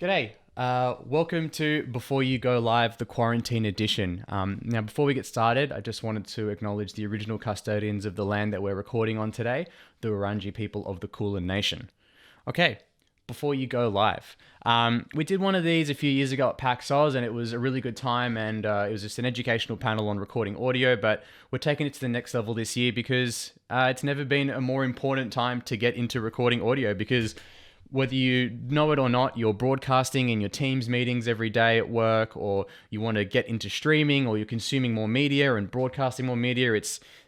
G'day. Welcome to Before You Go Live, the Quarantine Edition. Now, before we get started, I just wanted to acknowledge the original custodians of the land that we're recording on today, the Wurundjeri people of the Kulin Nation. Okay, before you go live. We did one of these a few years ago at PAX Oz, and it was a really good time, and it was just an educational panel on recording audio, but we're taking it to the next level this year because it's never been a more important time to get into recording audio, because whether you know it or not, you're broadcasting in your Teams meetings every day at work, or you want to get into streaming, or you're consuming more media and broadcasting more media.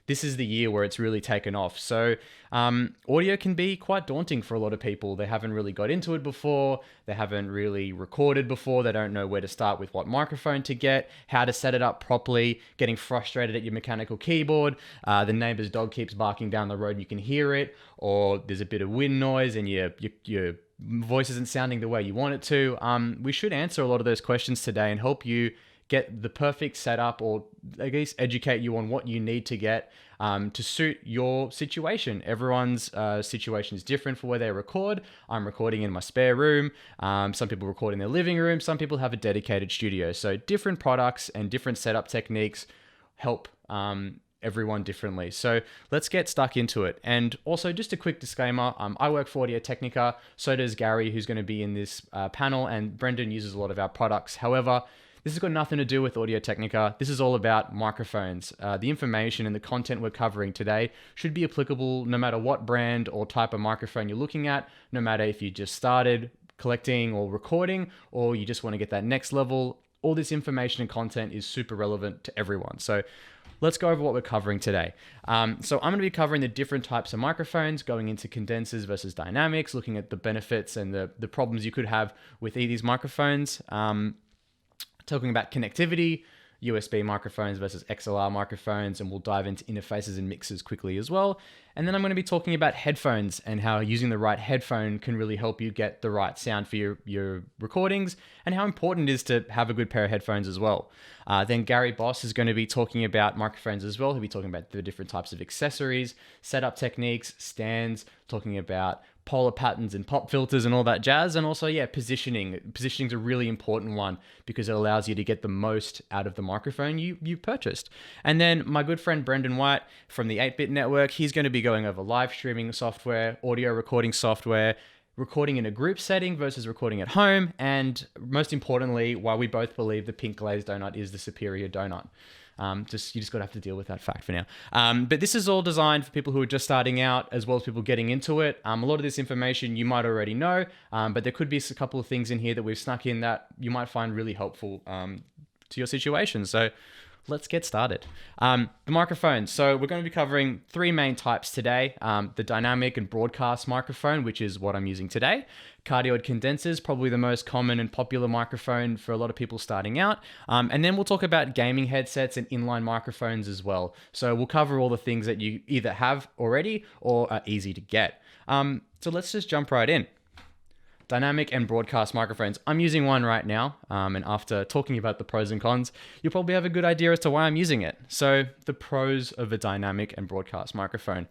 This is the year where it's really taken off. So audio can be quite daunting for a lot of people. They haven't really got into it before. They haven't really recorded before. They don't know where to start with what microphone to get, how to set it up properly, getting frustrated at your mechanical keyboard. The neighbor's dog keeps barking down the road and you can hear it, or there's a bit of wind noise and your voice isn't sounding the way you want it to. We should answer a lot of those questions today and help you get the perfect setup, or I guess educate you on what you need to get to suit your situation. Everyone's situation is different for where they record. I'm recording in my spare room. Some people record in their living room. Some people have a dedicated studio. So different products and different setup techniques help everyone differently. So let's get stuck into it. And also, just a quick disclaimer, I work for Audio-Technica, so does Gary, who's going to be in this panel, and Brendan uses a lot of our products. However, this has got nothing to do with Audio-Technica. This is all about microphones. The information and the content we're covering today should be applicable no matter what brand or type of microphone you're looking at, no matter if you just started collecting or recording, or you just want to get that next level. All this information and content is super relevant to everyone. So let's go over what we're covering today. So I'm going to be covering the different types of microphones, going into condensers versus dynamics, looking at the benefits and the problems you could have with these microphones. Talking about connectivity, USB microphones versus XLR microphones, and we'll dive into interfaces and mixers quickly as well. And then I'm going to be talking about headphones and how using the right headphone can really help you get the right sound for your recordings, and how important it is to have a good pair of headphones as well. Then Gary Boss is going to be talking about microphones as well. He'll be talking about the different types of accessories, setup techniques, stands, talking about polar patterns and pop filters and all that jazz. And also, positioning. Positioning's a really important one because it allows you to get the most out of the microphone you purchased. And then my good friend Brendan White from the 8-Bit Network, he's going to be going over live streaming software, audio recording software, recording in a group setting versus recording at home, and most importantly, why we both believe the pink glazed donut is the superior donut. You just gotta have to deal with that fact for now. But this is all designed for people who are just starting out, as well as people getting into it. A lot of this information you might already know, but there could be a couple of things in here that we've snuck in that you might find really helpful to your situation. So let's get started. The microphones. So we're going to be covering three main types today. The dynamic and broadcast microphone, which is what I'm using today. Cardioid condensers, probably the most common and popular microphone for a lot of people starting out. And then we'll talk about gaming headsets and inline microphones as well. So we'll cover all the things that you either have already or are easy to get. So let's just jump right in. Dynamic and broadcast microphones. I'm using one right now, and after talking about the pros and cons, you'll probably have a good idea as to why I'm using it. So the pros of a dynamic and broadcast microphone.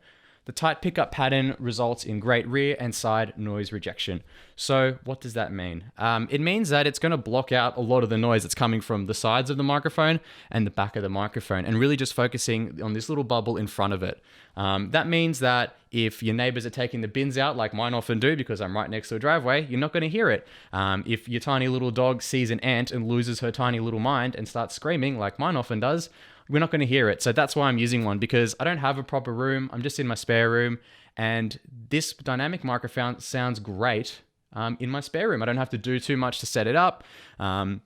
The tight pickup pattern results in great rear and side noise rejection. So what does that mean? It means that it's going to block out a lot of the noise that's coming from the sides of the microphone and the back of the microphone, and really just focusing on this little bubble in front of it. That means that if your neighbors are taking the bins out, like mine often do because I'm right next to a driveway, you're not going to hear it. If your tiny little dog sees an ant and loses her tiny little mind and starts screaming, like mine often does, we're not going to hear it. So that's why I'm using one, because I don't have a proper room. I'm just in my spare room, and this dynamic microphone sounds great in my spare room. I don't have to do too much to set it up. There's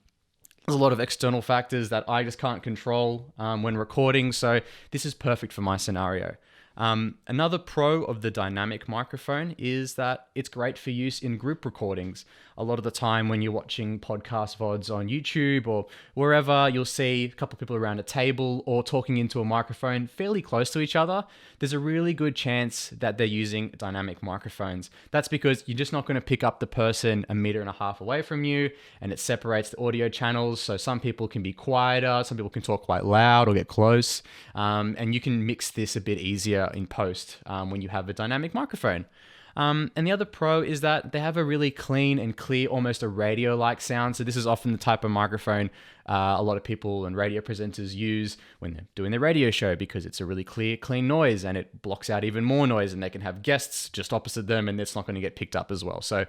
a lot of external factors that I just can't control when recording, so this is perfect for my scenario. Another pro of the dynamic microphone is that it's great for use in group recordings. A lot of the time when you're watching podcast VODs on YouTube or wherever, you'll see a couple of people around a table or talking into a microphone fairly close to each other. There's a really good chance that they're using dynamic microphones. That's because you're just not going to pick up the person 1.5 meters away from you, and it separates the audio channels. So some people can be quieter, some people can talk quite loud or get close, and you can mix this a bit easier in post when you have a dynamic microphone. And the other pro is that they have a really clean and clear, almost a radio-like sound. So this is often the type of microphone a lot of people and radio presenters use when they're doing their radio show, because it's a really clear, clean noise and it blocks out even more noise, and they can have guests just opposite them and it's not going to get picked up as well. So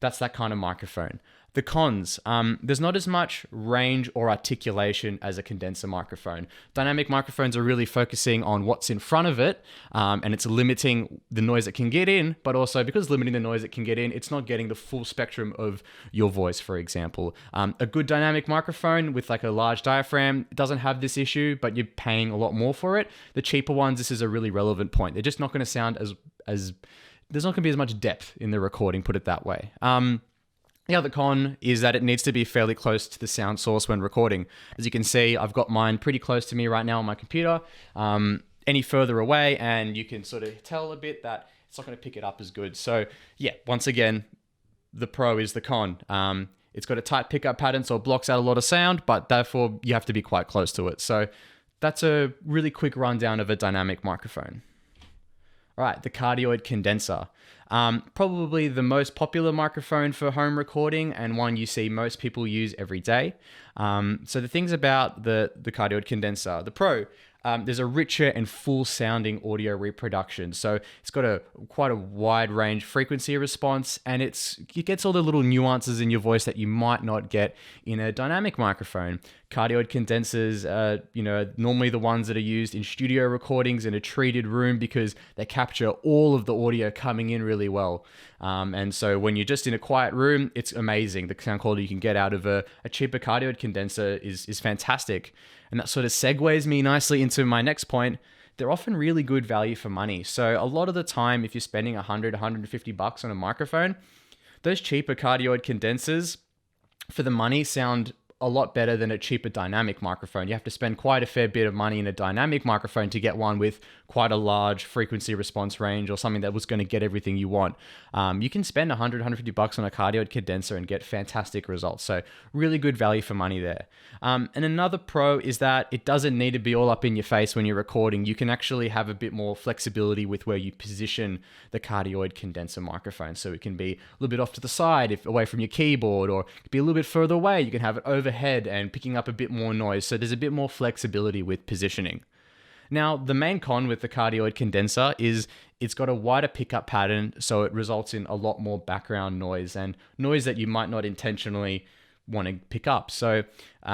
that's that kind of microphone. The cons, there's not as much range or articulation as a condenser microphone. Dynamic microphones are really focusing on what's in front of it, and it's limiting the noise it can get in, but also because limiting the noise it can get in, it's not getting the full spectrum of your voice, for example. A good dynamic microphone with like a large diaphragm doesn't have this issue, but you're paying a lot more for it. The cheaper ones, this is a really relevant point. They're just not going to sound as there's not going to be as much depth in the recording, put it that way. The other con is that it needs to be fairly close to the sound source when recording. As you can see, I've got mine pretty close to me right now on my computer. Any further away, and you can sort of tell a bit that it's not going to pick it up as good. So yeah, once again, the pro is the con. It's got a tight pickup pattern, so it blocks out a lot of sound, but therefore you have to be quite close to it. So that's a really quick rundown of a dynamic microphone. All right, the Cardioid condenser. Probably the most popular microphone for home recording and one you see most people use every day. So the things about the Cardioid condenser, the Pro, there's a richer and full sounding audio reproduction. So it's got quite a wide range frequency response, and it gets all the little nuances in your voice that you might not get in a dynamic microphone. Cardioid condensers are, normally the ones that are used in studio recordings in a treated room because they capture all of the audio coming in really well. And so when you're just in a quiet room, it's amazing. The sound quality you can get out of a cheaper cardioid condenser is fantastic. And that sort of segues me nicely into my next point. They're often really good value for money. So a lot of the time, if you're spending $100, $150 on a microphone, those cheaper cardioid condensers for the money sound a lot better than a cheaper dynamic microphone. You have to spend quite a fair bit of money in a dynamic microphone to get one with quite a large frequency response range or something that was going to get everything you want. You can spend $100, $150 on a cardioid condenser and get fantastic results. So really good value for money there. And another pro is that it doesn't need to be all up in your face when you're recording. You can actually have a bit more flexibility with where you position the cardioid condenser microphone. So it can be a little bit off to the side, if away from your keyboard, or it could be a little bit further away. You can have it overhead and picking up a bit more noise. So there's a bit more flexibility with positioning. Now, the main con with the cardioid condenser is it's got a wider pickup pattern, so it results in a lot more background noise and noise that you might not intentionally want to pick up. So, it's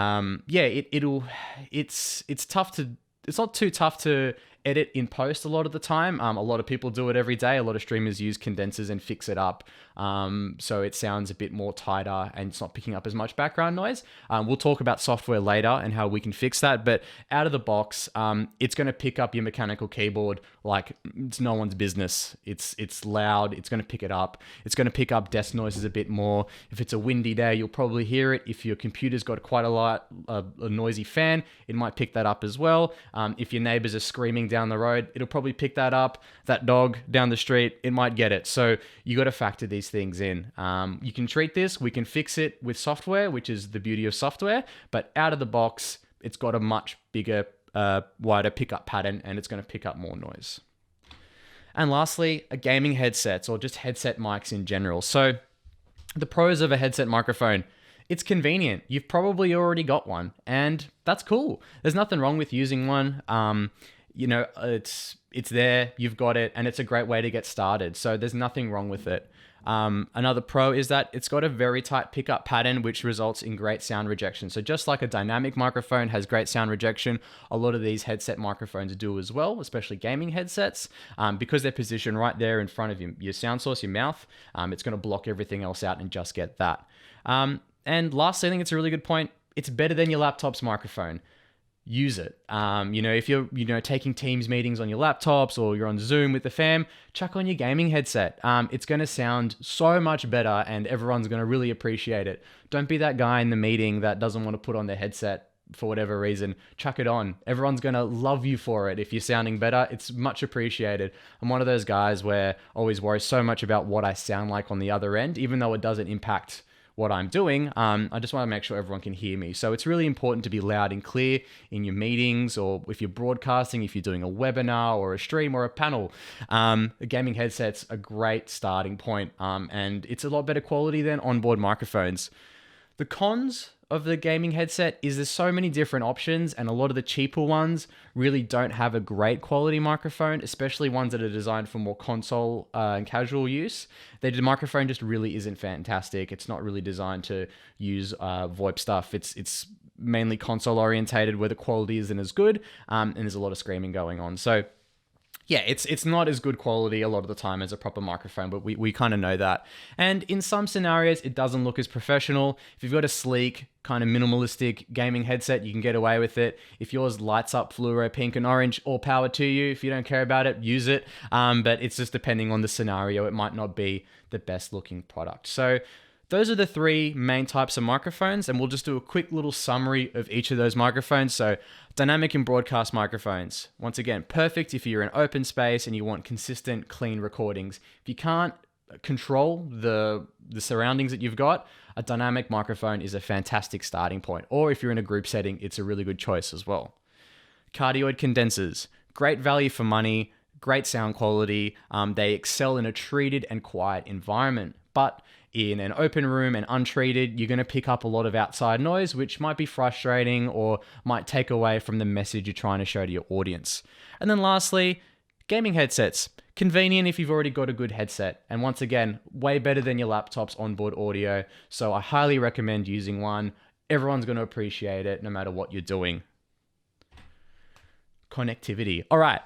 not too tough to edit in post a lot of the time. A lot of people do it every day. A lot of streamers use condensers and fix it up. So it sounds a bit more tighter and it's not picking up as much background noise. We'll talk about software later and how we can fix that. But out of the box, it's going to pick up your mechanical keyboard like it's no one's business. It's loud. It's going to pick it up. It's going to pick up desk noises a bit more. If it's a windy day, you'll probably hear it. If your computer's got quite a noisy fan, it might pick that up as well. If your neighbors are screaming down the road, it'll probably pick that up. That dog down the street, it might get it. So you got to factor these things in. You can treat this. We can fix it with software, which is the beauty of software. But out of the box, it's got a much bigger, wider pickup pattern, and it's going to pick up more noise. And lastly, gaming headsets or just headset mics in general. So the pros of a headset microphone: it's convenient. You've probably already got one, and that's cool. There's nothing wrong with using one. It's there, you've got it, and it's a great way to get started. So there's nothing wrong with it. Another pro is that it's got a very tight pickup pattern, which results in great sound rejection. So just like a dynamic microphone has great sound rejection, a lot of these headset microphones do as well, especially gaming headsets, because they're positioned right there in front of your sound source, your mouth. It's going to block everything else out and just get that. And lastly, I think it's a really good point. It's better than your laptop's microphone. Use it. If you're taking Teams meetings on your laptops or you're on Zoom with the fam, chuck on your gaming headset. It's going to sound so much better and everyone's going to really appreciate it. Don't be that guy in the meeting that doesn't want to put on their headset for whatever reason. Chuck it on. Everyone's going to love you for it. If you're sounding better, it's much appreciated. I'm one of those guys where I always worry so much about what I sound like on the other end, even though it doesn't impact what I'm doing, I just want to make sure everyone can hear me. So it's really important to be loud and clear in your meetings, or if you're broadcasting, if you're doing a webinar or a stream or a panel. A gaming headset's a great starting point, and it's a lot better quality than onboard microphones. The cons of the gaming headset is there's so many different options, and a lot of the cheaper ones really don't have a great quality microphone, especially ones that are designed for more console and casual use. The microphone just really isn't fantastic. It's not really designed to use VoIP stuff. It's mainly console orientated, where the quality isn't as good, and there's a lot of screaming going on. So yeah, it's not as good quality a lot of the time as a proper microphone, but we kind of know that. And in some scenarios, it doesn't look as professional. If you've got a sleek, kind of minimalistic gaming headset, you can get away with it. If yours lights up fluoro pink and orange, all power to you. If you don't care about it, use it. But it's just depending on the scenario, it might not be the best looking product. So those are the three main types of microphones, and we'll just do a quick little summary of each of those microphones. So dynamic and broadcast microphones. Once again, perfect if you're in open space and you want consistent, clean recordings. If you can't control the surroundings that you've got, a dynamic microphone is a fantastic starting point. Or if you're in a group setting, it's a really good choice as well. Cardioid condensers. Great value for money, great sound quality. They excel in a treated and quiet environment. But in an open room and untreated, you're going to pick up a lot of outside noise, which might be frustrating or might take away from the message you're trying to show to your audience. And then lastly, gaming headsets. Convenient if you've already got a good headset. And once again, way better than your laptop's onboard audio. So I highly recommend using one. Everyone's going to appreciate it no matter what you're doing. Connectivity. All right.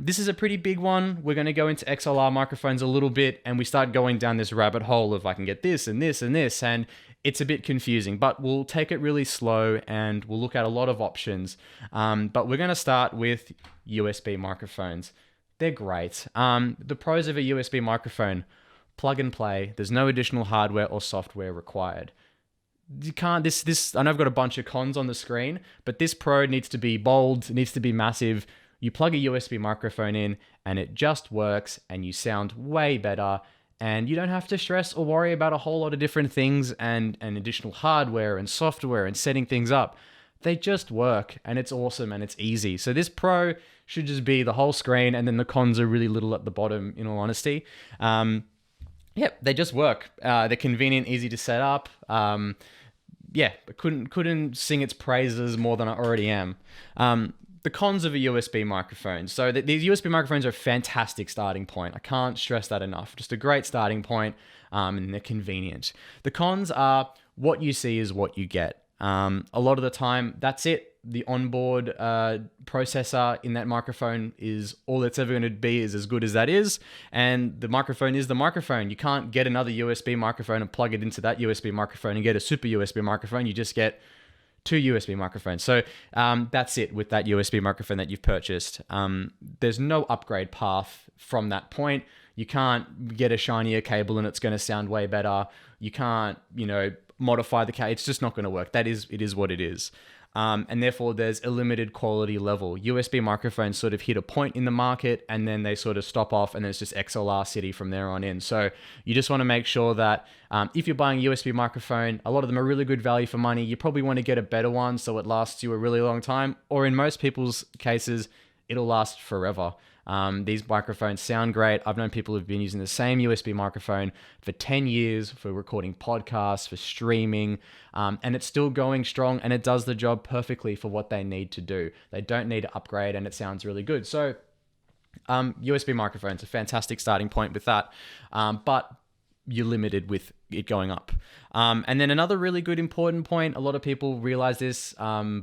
This is a pretty big one. We're going to go into XLR microphones a little bit, and we start going down this rabbit hole of I can get this and this and this, and it's a bit confusing, but we'll take it really slow and we'll look at a lot of options. But we're going to start with USB microphones. They're great. The pros of a USB microphone: plug and play. There's no additional hardware or software required. You can't, I know I've got a bunch of cons on the screen, but this pro needs to be bold, needs to be massive. You plug a USB microphone in and it just works, and you sound way better, and you don't have to stress or worry about a whole lot of different things and additional hardware and software and setting things up. They just work, and it's awesome and it's easy. So this pro should just be the whole screen, and then the cons are really little at the bottom, in all honesty. Yep, they just work. They're convenient, easy to set up. Yeah, couldn't sing its praises more than I already am. The cons of a USB microphone. So these USB microphones are a fantastic starting point. I can't stress that enough. Just a great starting point, and they're convenient. The cons are what you see is what you get. A lot of the time, that's it. The onboard processor in that microphone is all it's ever going to be, is as good as that is. And the microphone is the microphone. You can't get another USB microphone and plug it into that USB microphone and get a super USB microphone. You just get two USB microphones. So that's it with that USB microphone that you've purchased. There's no upgrade path from that point. You can't get a shinier cable and it's going to sound way better. You can't, modify the cable. It's just not going to work. It is what it is. And therefore there's a limited quality level. USB microphones sort of hit a point in the market and then they sort of stop off, and then it's just XLR city from there on in. So you just want to make sure that if you're buying a USB microphone, a lot of them are really good value for money. You probably want to get a better one so it lasts you a really long time, or in most people's cases, it'll last forever. These microphones sound great. I've known people who've been using the same USB microphone for 10 years for recording podcasts, for streaming, and it's still going strong, and it does the job perfectly for what they need to do. They don't need to upgrade, and it sounds really good. So USB microphones, a fantastic starting point with that, but you're limited with it going up. And then another really good important point, a lot of people realize this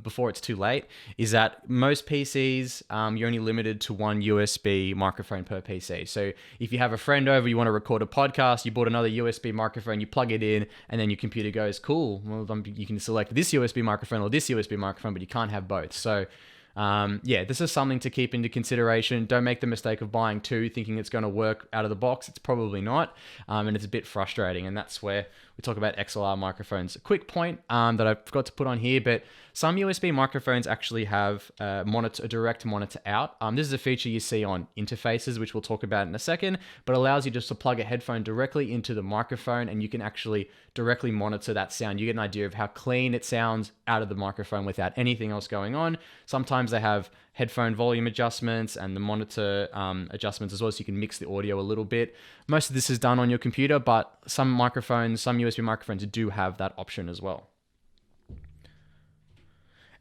before it's too late, is that most PCs, you're only limited to one USB microphone per PC. So if you have a friend over, you want to record a podcast, you bought another USB microphone, you plug it in, and then your computer goes, cool, well, you can select this USB microphone or this USB microphone, but you can't have both. So this is something to keep into consideration. Don't make the mistake of buying two thinking it's going to work out of the box. It's probably not, and it's a bit frustrating, and that's where we talk about XLR microphones. A quick point that I forgot to put on here, but Some USB microphones actually have a direct monitor out. This is a feature you see on interfaces, which we'll talk about in a second, but allows you just to plug a headphone directly into the microphone, and you can actually directly monitor that sound. You get an idea of how clean it sounds out of the microphone without anything else going on. Sometimes they have headphone volume adjustments and the monitor adjustments as well, so you can mix the audio a little bit. Most of this is done on your computer, but some USB microphones do have that option as well.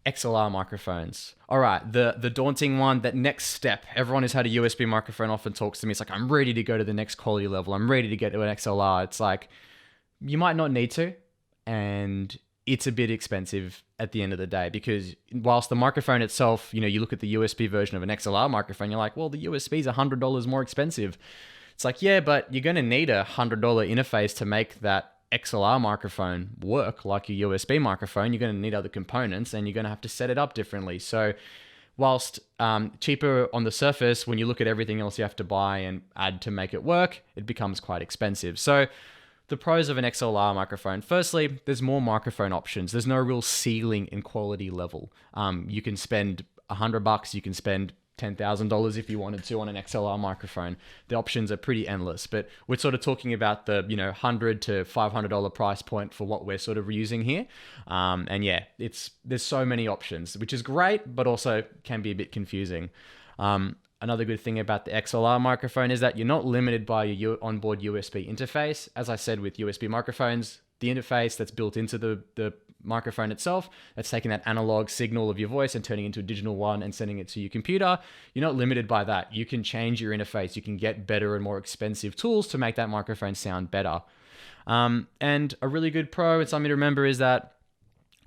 XLR microphones. All right, the daunting one, that next step. Everyone who's had a USB microphone often talks to me. It's like, I'm ready to go to the next quality level. I'm ready to get to an XLR. It's like, you might not need to, and it's a bit expensive at the end of the day, because whilst the microphone itself, you look at the USB version of an XLR microphone, you're like, well, the USB is $100 more expensive. It's like, yeah, but you're going to need a $100 interface to make that XLR microphone work like your USB microphone. You're going to need other components, and you're going to have to set it up differently. So whilst cheaper on the surface, when you look at everything else you have to buy and add to make it work, it becomes quite expensive. So the pros of an XLR microphone: firstly, there's more microphone options. There's no real ceiling in quality level. You can spend $100, you can spend $10,000 if you wanted to on an XLR microphone. The options are pretty endless, but we're sort of talking about the $100 to $500 price point for what we're sort of using here. And yeah, there's so many options, which is great, but also can be a bit confusing. Another good thing about the XLR microphone is that you're not limited by your onboard USB interface. As I said, with USB microphones, the interface that's built into the microphone itself, that's taking that analog signal of your voice and turning it into a digital one and sending it to your computer. You're not limited by that. You can change your interface. You can get better and more expensive tools to make that microphone sound better. And a really good pro and something to remember is that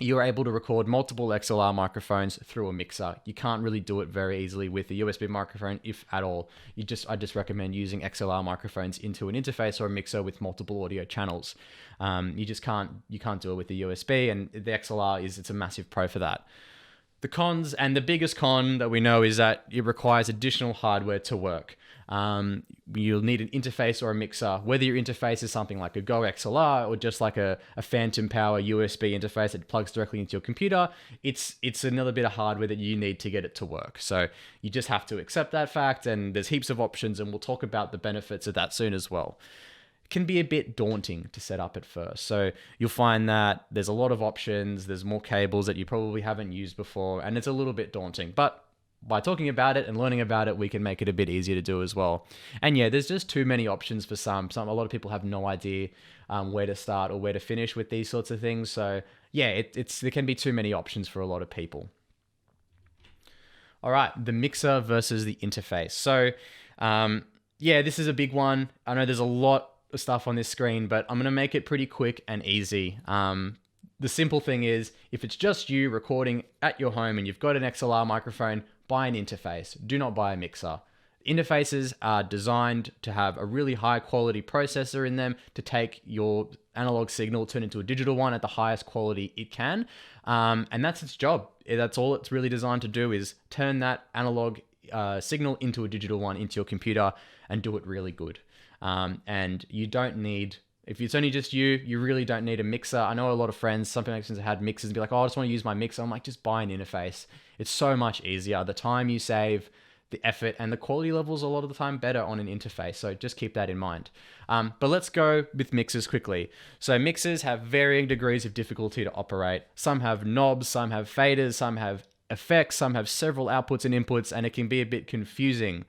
you're able to record multiple XLR microphones through a mixer. You can't really do it very easily with a USB microphone, if at all. I just recommend using XLR microphones into an interface or a mixer with multiple audio channels. You can't do it with the USB, and the XLR it's a massive pro for that. The cons, and the biggest con that we know, is that it requires additional hardware to work. You'll need an interface or a mixer, whether your interface is something like a Go XLR or just like a phantom power USB interface that plugs directly into your computer. It's another bit of hardware that you need to get it to work. So you just have to accept that fact, and there's heaps of options, and we'll talk about the benefits of that soon as well. It can be a bit daunting to set up at first. So you'll find that there's a lot of options, there's more cables that you probably haven't used before, and it's a little bit daunting. But by talking about it and learning about it, we can make it a bit easier to do as well. And yeah, there's just too many options for some. A lot of people have no idea where to start or where to finish with these sorts of things. So yeah, there can be too many options for a lot of people. All right, the mixer versus the interface. So yeah, this is a big one. I know there's a lot of stuff on this screen, but I'm going to make it pretty quick and easy. The simple thing is, if it's just you recording at your home and you've got an XLR microphone, buy an interface. Do not buy a mixer. Interfaces are designed to have a really high quality processor in them to take your analog signal, turn into a digital one at the highest quality it can. And that's its job. That's all it's really designed to do, is turn that analog signal into a digital one into your computer and do it really good. And you don't need, if it's only just you really don't need a mixer. I know a lot of friends, some people have had mixers and be like, oh, I just want to use my mixer. I'm like, just buy an interface. It's so much easier. The time you save, the effort, and the quality levels a lot of the time better on an interface. So just keep that in mind. But let's go with mixers quickly. So mixers have varying degrees of difficulty to operate. Some have knobs, some have faders, some have effects, some have several outputs and inputs, and it can be a bit confusing.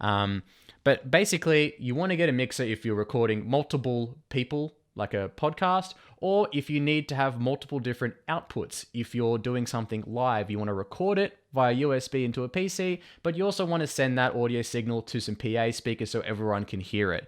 But basically, you want to get a mixer if you're recording multiple people, like a podcast, or if you need to have multiple different outputs. If you're doing something live, you want to record it via USB into a PC, but you also want to send that audio signal to some PA speakers so everyone can hear it.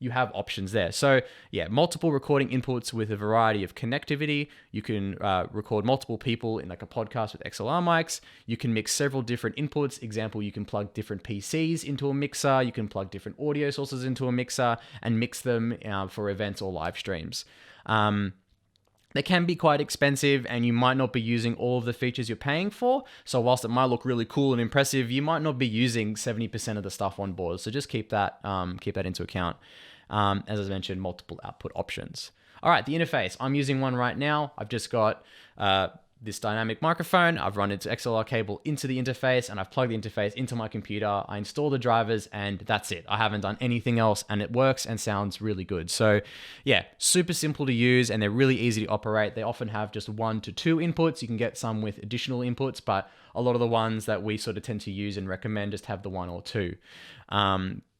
You have options there. So yeah, multiple recording inputs with a variety of connectivity. You can record multiple people in like a podcast with XLR mics. You can mix several different inputs. Example, you can plug different PCs into a mixer. You can plug different audio sources into a mixer and mix them for events or live streams. They can be quite expensive, and you might not be using all of the features you're paying for. So whilst it might look really cool and impressive, you might not be using 70% of the stuff on board. So just keep that into account. As I mentioned, multiple output options. All right, the interface. I'm using one right now. I've just got this dynamic microphone. I've run its XLR cable into the interface, and I've plugged the interface into my computer. I install the drivers, and that's it. I haven't done anything else, and it works and sounds really good. So yeah, super simple to use, and they're really easy to operate. They often have just 1 to 2 inputs. You can get some with additional inputs, but a lot of the ones that we sort of tend to use and recommend just have the 1 or 2.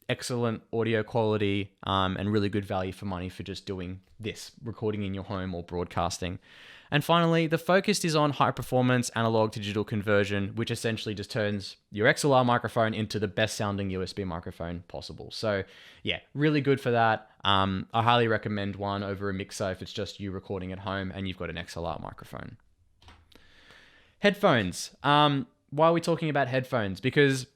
Excellent audio quality, and really good value for money for just doing this, recording in your home or broadcasting. And finally, the focus is on high performance analog to digital conversion, which essentially just turns your XLR microphone into the best sounding USB microphone possible. So yeah, really good for that. I highly recommend one over a mixer if it's just you recording at home and you've got an XLR microphone. Headphones. Why are we talking about headphones? Because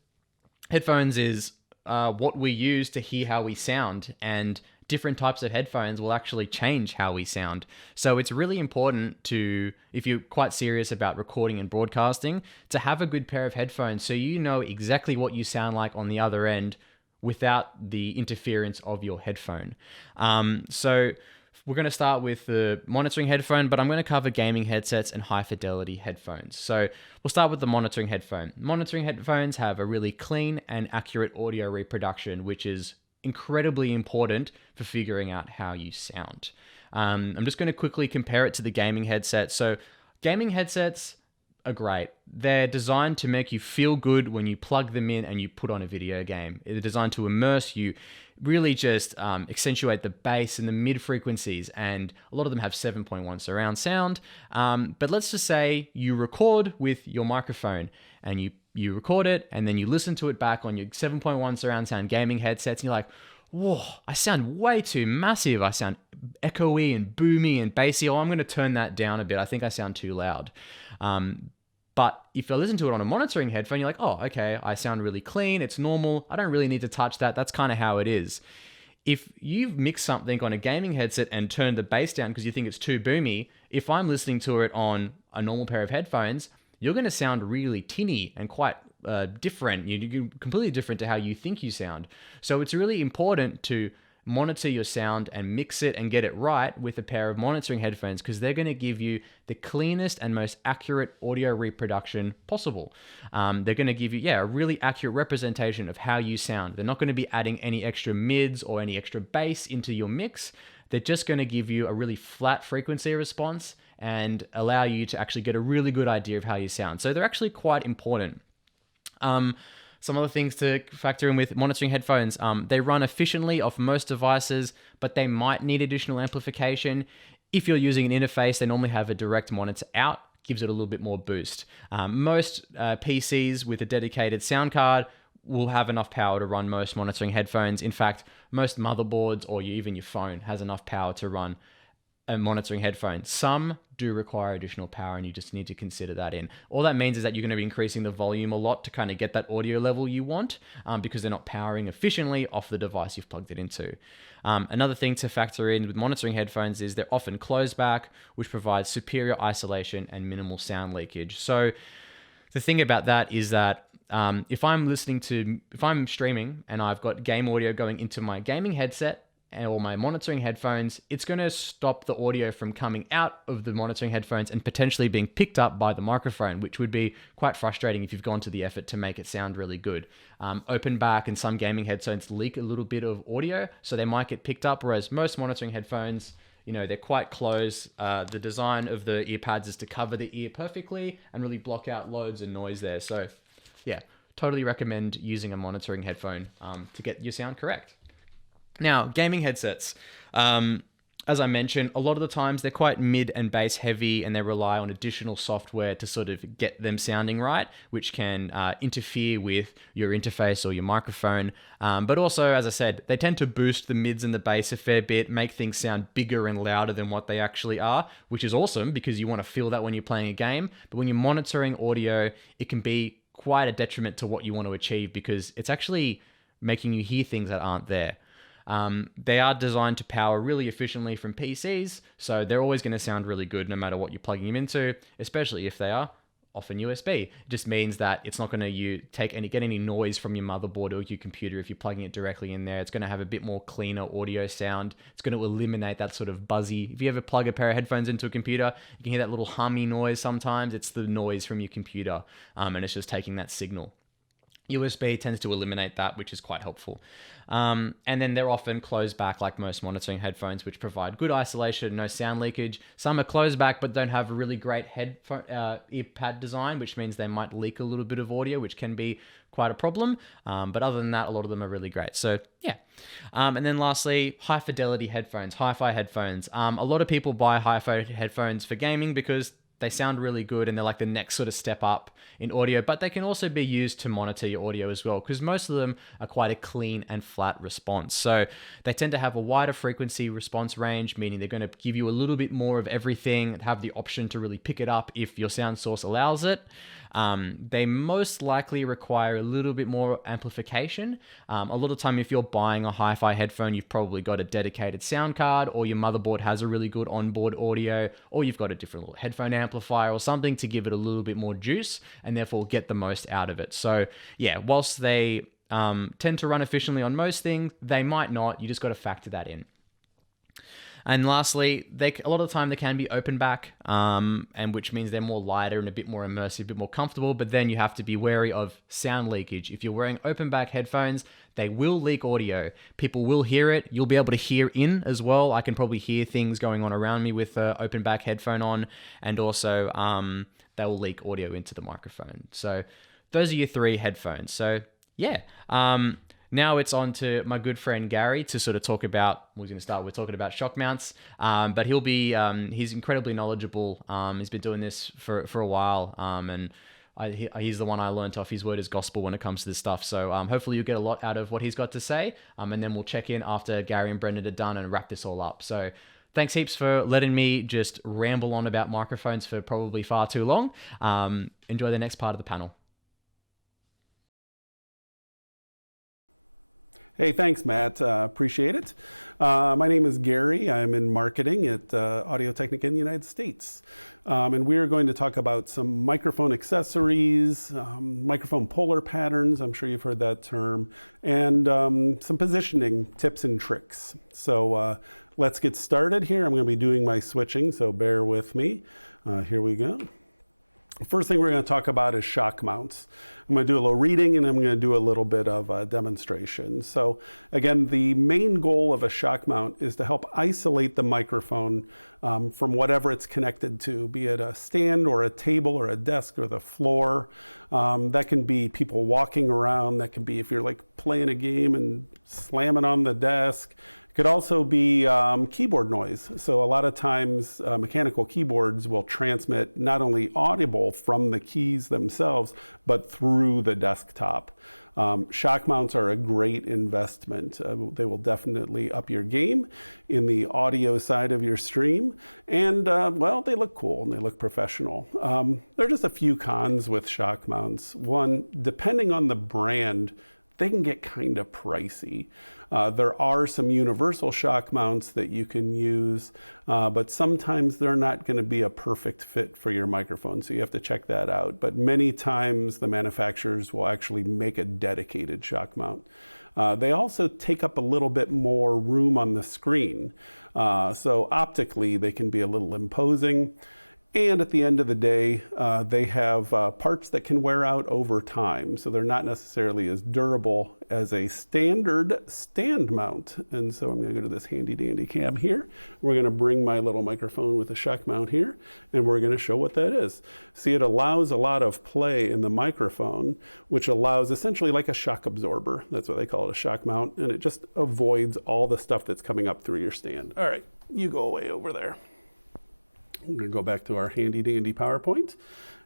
headphones is what we use to hear how we sound, and different types of headphones will actually change how we sound. So it's really important to, if you're quite serious about recording and broadcasting, to have a good pair of headphones so you know exactly what you sound like on the other end without the interference of your headphone. So we're going to start with the monitoring headphone, but I'm going to cover gaming headsets and high fidelity headphones. So we'll start with the monitoring headphone. Monitoring headphones have a really clean and accurate audio reproduction, which is incredibly important for figuring out how you sound. I'm just going to quickly compare it to the gaming headset. So gaming headsets are great. They're designed to make you feel good when you plug them in and you put on a video game. They're designed to immerse you, really just accentuate the bass and the mid frequencies, and a lot of them have 7.1 surround sound. But let's just say you record with your microphone and you record it and then you listen to it back on your 7.1 surround sound gaming headsets, and you're like, whoa, I sound way too massive. I sound echoey and boomy and bassy. Oh, I'm going to turn that down a bit. I think I sound too loud. But if you listen to it on a monitoring headphone, you're like, oh, okay, I sound really clean. It's normal. I don't really need to touch that. That's kind of how it is. If you've mixed something on a gaming headset and turned the bass down because you think it's too boomy, if I'm listening to it on a normal pair of headphones, you're going to sound really tinny and quite different. You're completely different to how you think you sound. So it's really important to monitor your sound and mix it and get it right with a pair of monitoring headphones, because they're going to give you the cleanest and most accurate audio reproduction possible. They're going to give you, a really accurate representation of how you sound. They're not going to be adding any extra mids or any extra bass into your mix. They're just going to give you a really flat frequency response and allow you to actually get a really good idea of how you sound. So they're actually quite important. Some other things to factor in with monitoring headphones, they run efficiently off most devices, but they might need additional amplification. If you're using an interface, they normally have a direct monitor out, gives it a little bit more boost. Most PCs with a dedicated sound card will have enough power to run most monitoring headphones. In fact, most motherboards or even your phone has enough power to run a monitoring headphone. Some do require additional power, and you just need to consider that in. All that means is that you're going to be increasing the volume a lot to kind of get that audio level you want, because they're not powering efficiently off the device you've plugged it into. Another thing to factor in with monitoring headphones is they're often closed back, which provides superior isolation and minimal sound leakage. So the thing about that is that if I'm streaming and I've got game audio going into my gaming headset or my monitoring headphones, it's going to stop the audio from coming out of the monitoring headphones and potentially being picked up by the microphone, which would be quite frustrating if you've gone to the effort to make it sound really good. Open back and some gaming headphones leak a little bit of audio, so they might get picked up, whereas most monitoring headphones, they're quite close. The design of the ear pads is to cover the ear perfectly and really block out loads of noise there. So yeah, totally recommend using a monitoring headphone to get your sound correct. Now, gaming headsets, as I mentioned, a lot of the times they're quite mid and bass heavy, and they rely on additional software to sort of get them sounding right, which can interfere with your interface or your microphone. But also, as I said, they tend to boost the mids and the bass a fair bit, make things sound bigger and louder than what they actually are, which is awesome because you want to feel that when you're playing a game. But when you're monitoring audio, it can be quite a detriment to what you want to achieve because it's actually making you hear things that aren't there. They are designed to power really efficiently from PCs, so they're always going to sound really good no matter what you're plugging them into, especially if they are often USB. It just means that it's not going to get any noise from your motherboard or your computer if you're plugging it directly in there. It's going to have a bit more cleaner audio sound. It's going to eliminate that sort of buzzy. If you ever plug a pair of headphones into a computer, you can hear that little hummy noise sometimes. It's the noise from your computer, and it's just taking that signal. USB tends to eliminate that, which is quite helpful. And then they're often closed back like most monitoring headphones, which provide good isolation, no sound leakage. Some are closed back, but don't have a really great ear pad design, which means they might leak a little bit of audio, which can be quite a problem. But other than that, a lot of them are really great. So yeah. And then lastly, high fidelity headphones, hi-fi headphones. A lot of people buy hi-fi headphones for gaming because they sound really good and they're like the next sort of step up in audio, but they can also be used to monitor your audio as well, because most of them are quite a clean and flat response. So they tend to have a wider frequency response range, meaning they're going to give you a little bit more of everything and have the option to really pick it up if your sound source allows it. They most likely require a little bit more amplification. A lot of time, if you're buying a hi-fi headphone, you've probably got a dedicated sound card, or your motherboard has a really good onboard audio, or you've got a different little headphone amplifier or something to give it a little bit more juice and therefore get the most out of it. So yeah, whilst they tend to run efficiently on most things, they might not. You just got to factor that in. And lastly, a lot of the time they can be open back, and which means they're more lighter and a bit more immersive, a bit more comfortable, but then you have to be wary of sound leakage. If you're wearing open back headphones, they will leak audio. People will hear it. You'll be able to hear in as well. I can probably hear things going on around me with an open back headphone on, and also they will leak audio into the microphone. So those are your 3 headphones. So yeah. Now it's on to my good friend Gary to sort of talk about, we're going to start with talking about shock mounts, but he'll be, he's incredibly knowledgeable. He's been doing this for a while, and he's the one I learned off. His word is gospel when it comes to this stuff. So hopefully you'll get a lot out of what he's got to say, and then we'll check in after Gary and Brendan are done and wrap this all up. So thanks heaps for letting me just ramble on about microphones for probably far too long. Enjoy the next part of the panel. Hey, thanks, Matt. Appreciate it. My name is Gary. I'm in marketing at Audio-Technica in the United States. And we are going to talk about some microphone accessories, microphone polar patterns, I'm sure you've heard that term, and some positioning tips and tricks. So let's get started here. I'm going to be doing my switching, so bear with me. Here we go. First thing we're going to talk about is shock mounts. I'm going to do a little reading and I'm going to do a little bit of a demonstration. So again, the main goal of a shock mount is to help isolate the microphone from whatever it's connected to, be it a stand or a table or a desk or the floor. That can be people walking around. That can be if you're like playing a game and slamming on the desk. Could also be keyboard noise. So a lot of times mechanical keyboards will transmit not only audible from the keys themselves, but through the desktop. Shock mounts are a great investment. They will definitely up your game in the audio side of your stream. And well, they look cool and they look professional. There are just a few cons with shock mounts. One, depending on the brand, they can get kind of pricey. There are some universal shock mounts that you can use, but sometimes they're not going to be a perfect fit for your microphone, so you have to check that out. But many times the manufacturers will actually make a dedicated shock mount. They also take up a little bit more room on the screen, so optically they can be a little imposing. And at the end of the day, they have parts that can wear out over time, so they're not necessarily as durable as a standard stand mount. And so I'm going to go to this handy dandy cam here. We're going to bring my little microphone with a shock mount here, and we're going to show what that is. See, it allows a lot of play in the microphone, which allows essentially like a shock absorber. That's what they call it, a shock mount, and it just avoids all the stuff that's coming up through your stand. All right, you go away over there. I'm going to go back to our handy dandy PowerPoint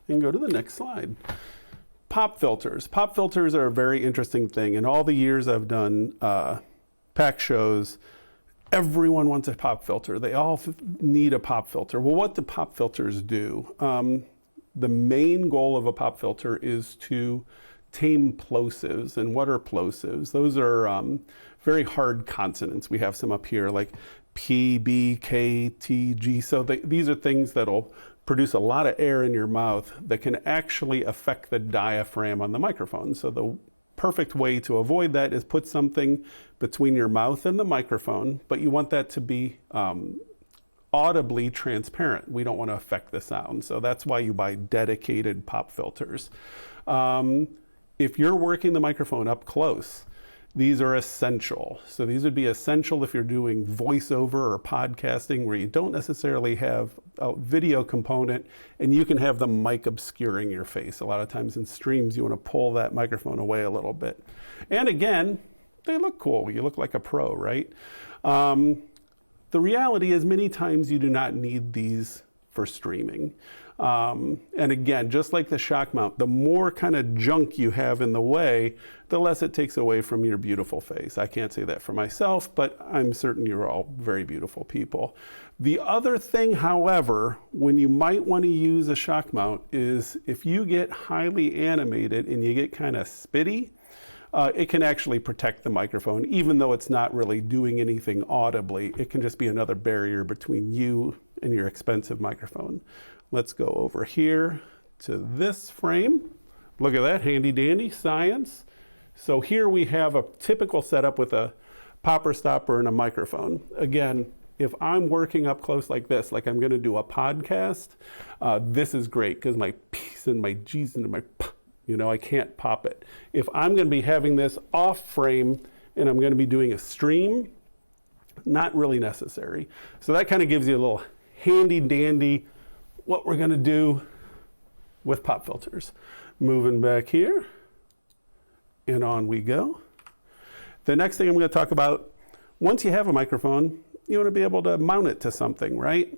and go to the next slide. Pop filters. Pop filters are a very interesting thing. In all the years I've done pack shows, everyone wants a pop filter. They all need a pop filter. Well, what do pop filters do? The main goal of a pop filter is to tame plosives. And what are plosives? Those are very hard consonants. We have some up here like P, B, K, T, G. So these are things that'll produce a lot of air in your mouth that can actually affect the diaphragm on the microphone. So the perfect way to avoid that is put something between your mouth and the microphone, but you want that to be audibly transparent. We don't want to affect the sound. So that's why you buy dedicated pop filters. If you're working the microphone up close, these are essential. So these would be essential if you're doing voiceover or podcasting where you don't necessarily have a video component and you can have the mic obscuring your face. A lot of times in streams, you want to pull that microphone away a little bit. And again, they look cool. You look like a pro, right? The reality is many times you do not need these for streaming. And again, just like the shock mount, the more kind of junk you have in the way, the less it takes away from your beautiful face. I can't say that for myself, but I'm certain you're all very beautiful people. The other thing, however, when you might want to use a shock mount is if you get highly animated and you get kind of spitty, it can actually protect the microphone, even though it's not really doing anything audibly. It can just be another barrier between you and your expensive microphone. Let's go over here to this frame. Look at that, handy dandy science. So here we have a typical setup with a popper stopper and a microphone. Again, if I'm working up close like this, like I'm gonna do a podcast, this is great because my P's and my G's and my P, I can't pop it. If I'm gonna be having this off frame and I'm gonna be doing a stream, not really necessary. So that kind of gives you a little handy dandy what we're gonna do with pop filters. Moving back here, and on we go. The next thing I'm gonna talk about, once you have a microphone, you wanna be able to mount it to something, right?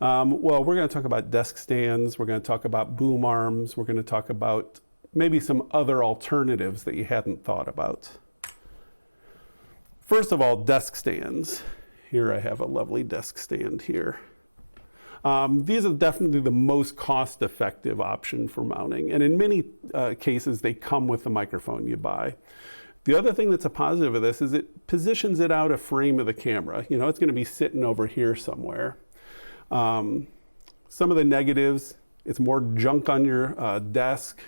Well, we're gonna talk about desk stands, we're gonna talk about boom arms, we're gonna talk about maybe some other alternatives that you hadn't thought about. First of all, desk stands. Here I have a lovely desk stand here. These are definitely the most cost-effective option for mounting, and in many cases they come with the microphone you buy. The other thing that's a positive of this is it positions it out a frame of the camera. It's going to be sitting over here somewhere. Some of the negatives, it's more junk on your desk.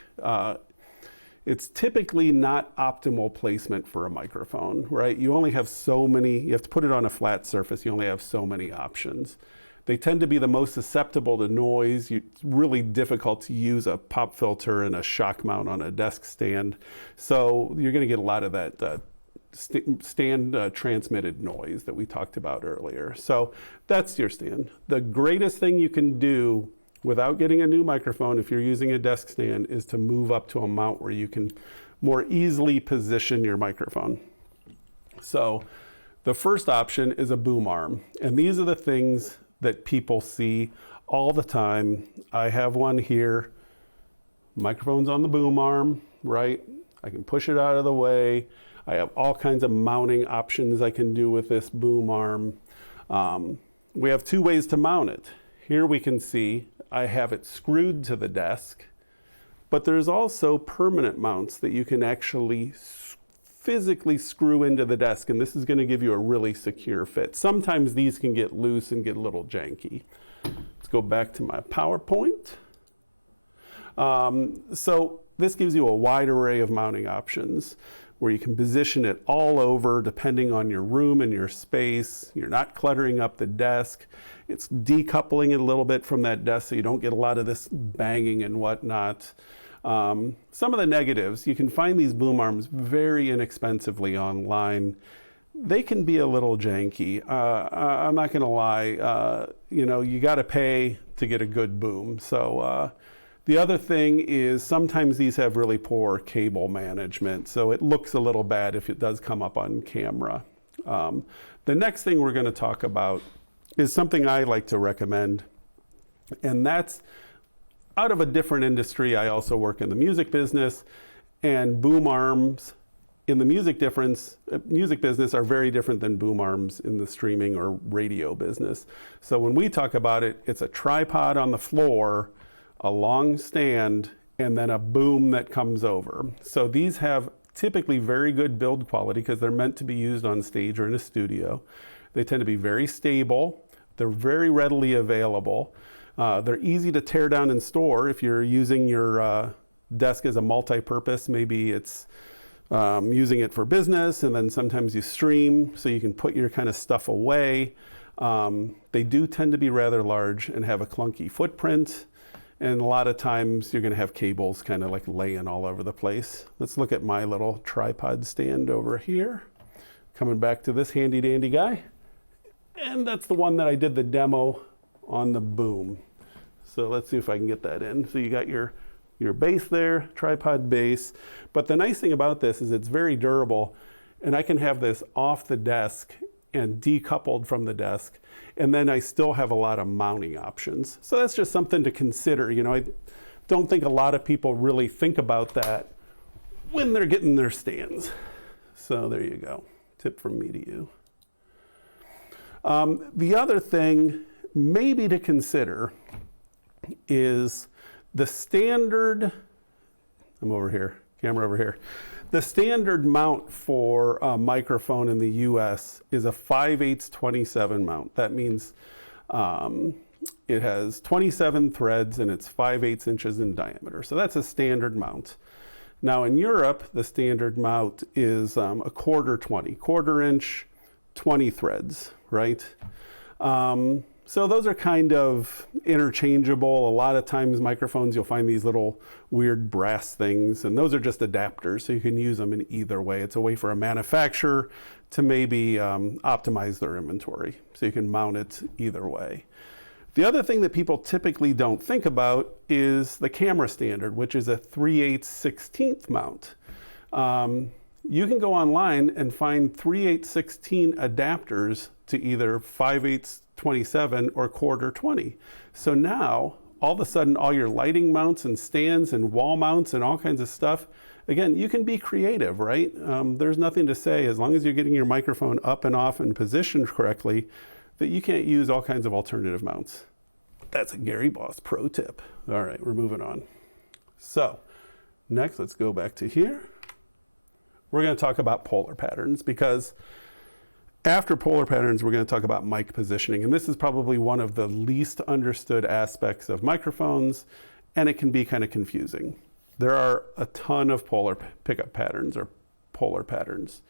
It's typically not optimal placement for a microphone, right? You only have so many, you have to put it on a flat surface, you only have so many options. They tend to be the most susceptible to noise. It's really difficult to use a pop filter and a shock mount on a desk stand. So you're gonna get a lot of that stand transmitted noise that we talked about earlier. So that's your stand. The greatest thing you can do without getting a new microphone, if you're using a desk stand, is to move up to a mount where you can more easily position your microphone. So the first option is a boom arm. And these are the things that people see all the time. I have one here, microphone's on the boom arm, right? I can push it out of the way. I have all kinds of mounting options I can do with this boom arm. We have two ways to mount it. Here we can see I have it screwed to the desk, but there's also permanent mounts that you can actually physically screw into the desk, and this is going to give you a really secure fit. Sometimes these can get loose and get a little janky. Let's go back to my PowerPoint. So this gives you a wide array of mounting options where you can position it all over depending on your room and your space. You're not cluttering up the desk. It's decoupling it a little bit from that desk so you don't get a lot of this banging and whatnot. Some of the negatives, you can find these boom arms very inexpensively online. They can be a little janky. I'm not gonna lie, you gotta pay to get a good boom. So the other thing is sometimes these have really poor cable management, so it looks a little bad if it does come up on camera. The next thing we're gonna talk about is something I like to recommend, and that's out of a different industry. I also work in the music business, and boom arms in the music business are very different than boom arms in the streaming or radio business. So when we talk about it, it's a tripod on the floor, a long stand, and then a boom that comes over. So these have typically very good build quality because they're meant to be used on stage or in a studio. They tend to be very stable. They're very readily available. They're easy to tear down and store if you're using your desk as a multi-purpose. Maybe it's using it for business, and then sometimes you stream, so you can put your kind of stuff away. They do tend to be rather large and have a clunky footprint. And a lot of times you're going to have cables kind of like laying all over the place. Let's look at my little tripod stand over here. Coming back to this handy dandy guy. And that's the one that I did the demo on the boom. So let's see if I can get that in. So you got your base there, tripod base. But the nice thing about this is it's very durable, and I can have this off the desk and decoupled from the desk, and then I still have a lot of mounting options. So that's just something to consider. You know, I don't think a lot of people really think about that when they're getting their stands. So there you go, tip from me to you. The other thing maybe to consider is the standard, I'm over here, camera over here. The standard mount for a microphone in the US is a 5/8 mount. That means it has 27 threads and it's 5/8 inches in diameter. So that's a standard mount. Now in Europe, the standard mount is a quarter inch, 20 threads, right? So those are kind of interchangeable. A lot of times microphones, you'll find these little weird brass things, and those are just adapters, so you can use them in either way. It's a way for a manufacturer to maybe optimize their inventory, so you can mount it either way. The other thing that people typically don't think about is the camera standard, which is a 3/8/16 mount. You can go online and find 3/8/16 adapters to either 5/8/27 or quarter 20. So now, all of a sudden, all your lighting mounts and stands and wall mounts and all kinds of stuff, again, you can be creative, right? There's nothing to say, as long as you're getting your microphone up and off and positioned correctly, that you can't use all kinds of alternative mounts. That's a Gary Boss pro tip. All right, we're moving on. So next, let's go back to here. We're going to talk about polar patterns, because after polar patterns, we're going to talk about mic positioning. And this is probably one of the least understood aspects of microphones, and it can be kind of confusing. There are a ton of polar pickup patterns or polar patterns.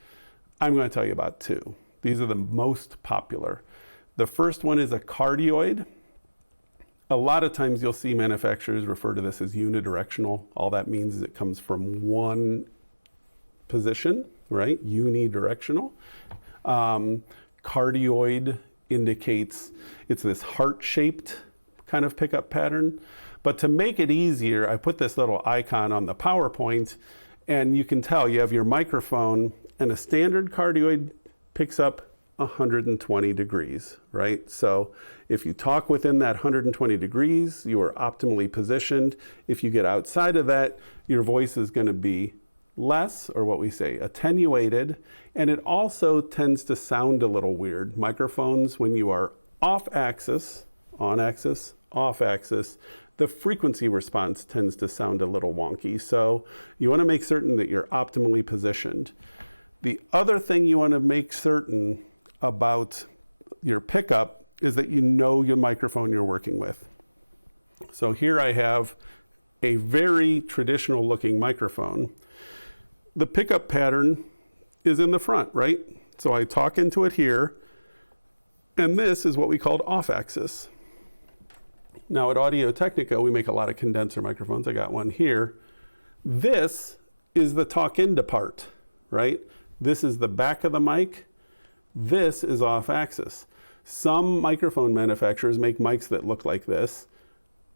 I'm going to tell you about two. These are the most popular. The first one is a cardioid. A lot of times you'll see manufacturers refer to this as unidirectional. All that means is it comes from one position, right? Unidirectional. Cardioid indicates it's this heart-shaped kind of pickup pattern. But to make it easier, I put this little icon on the PowerPoint, and you can tell you have your microphone, and a standard cardioid picks up 120 degrees, right? So if you talk within that 120 degrees, you are optimally positioned. If you get outside of that, your voice is going to be less, or what we say, attenuated, and it also tends to sound a little weird. Microphones, when you are off axis, on axis, off axis, the frequency response tends to sound a little wonky. So you want to make certain that you're optimally positioned. The other thing you want to make certain about your pickup is that you know your microphone you're working with. So here I have a very traditional looking microphone. The pickup pattern is in the front, right? So I talk into it here, and this is what we called off axis. Now at Audio-Technica, we make a lot of condenser microphones. I got one here. This is the talk into part, right? This is the back of the mic. This is off axis. Some microphone manufacturers make mics that look like this,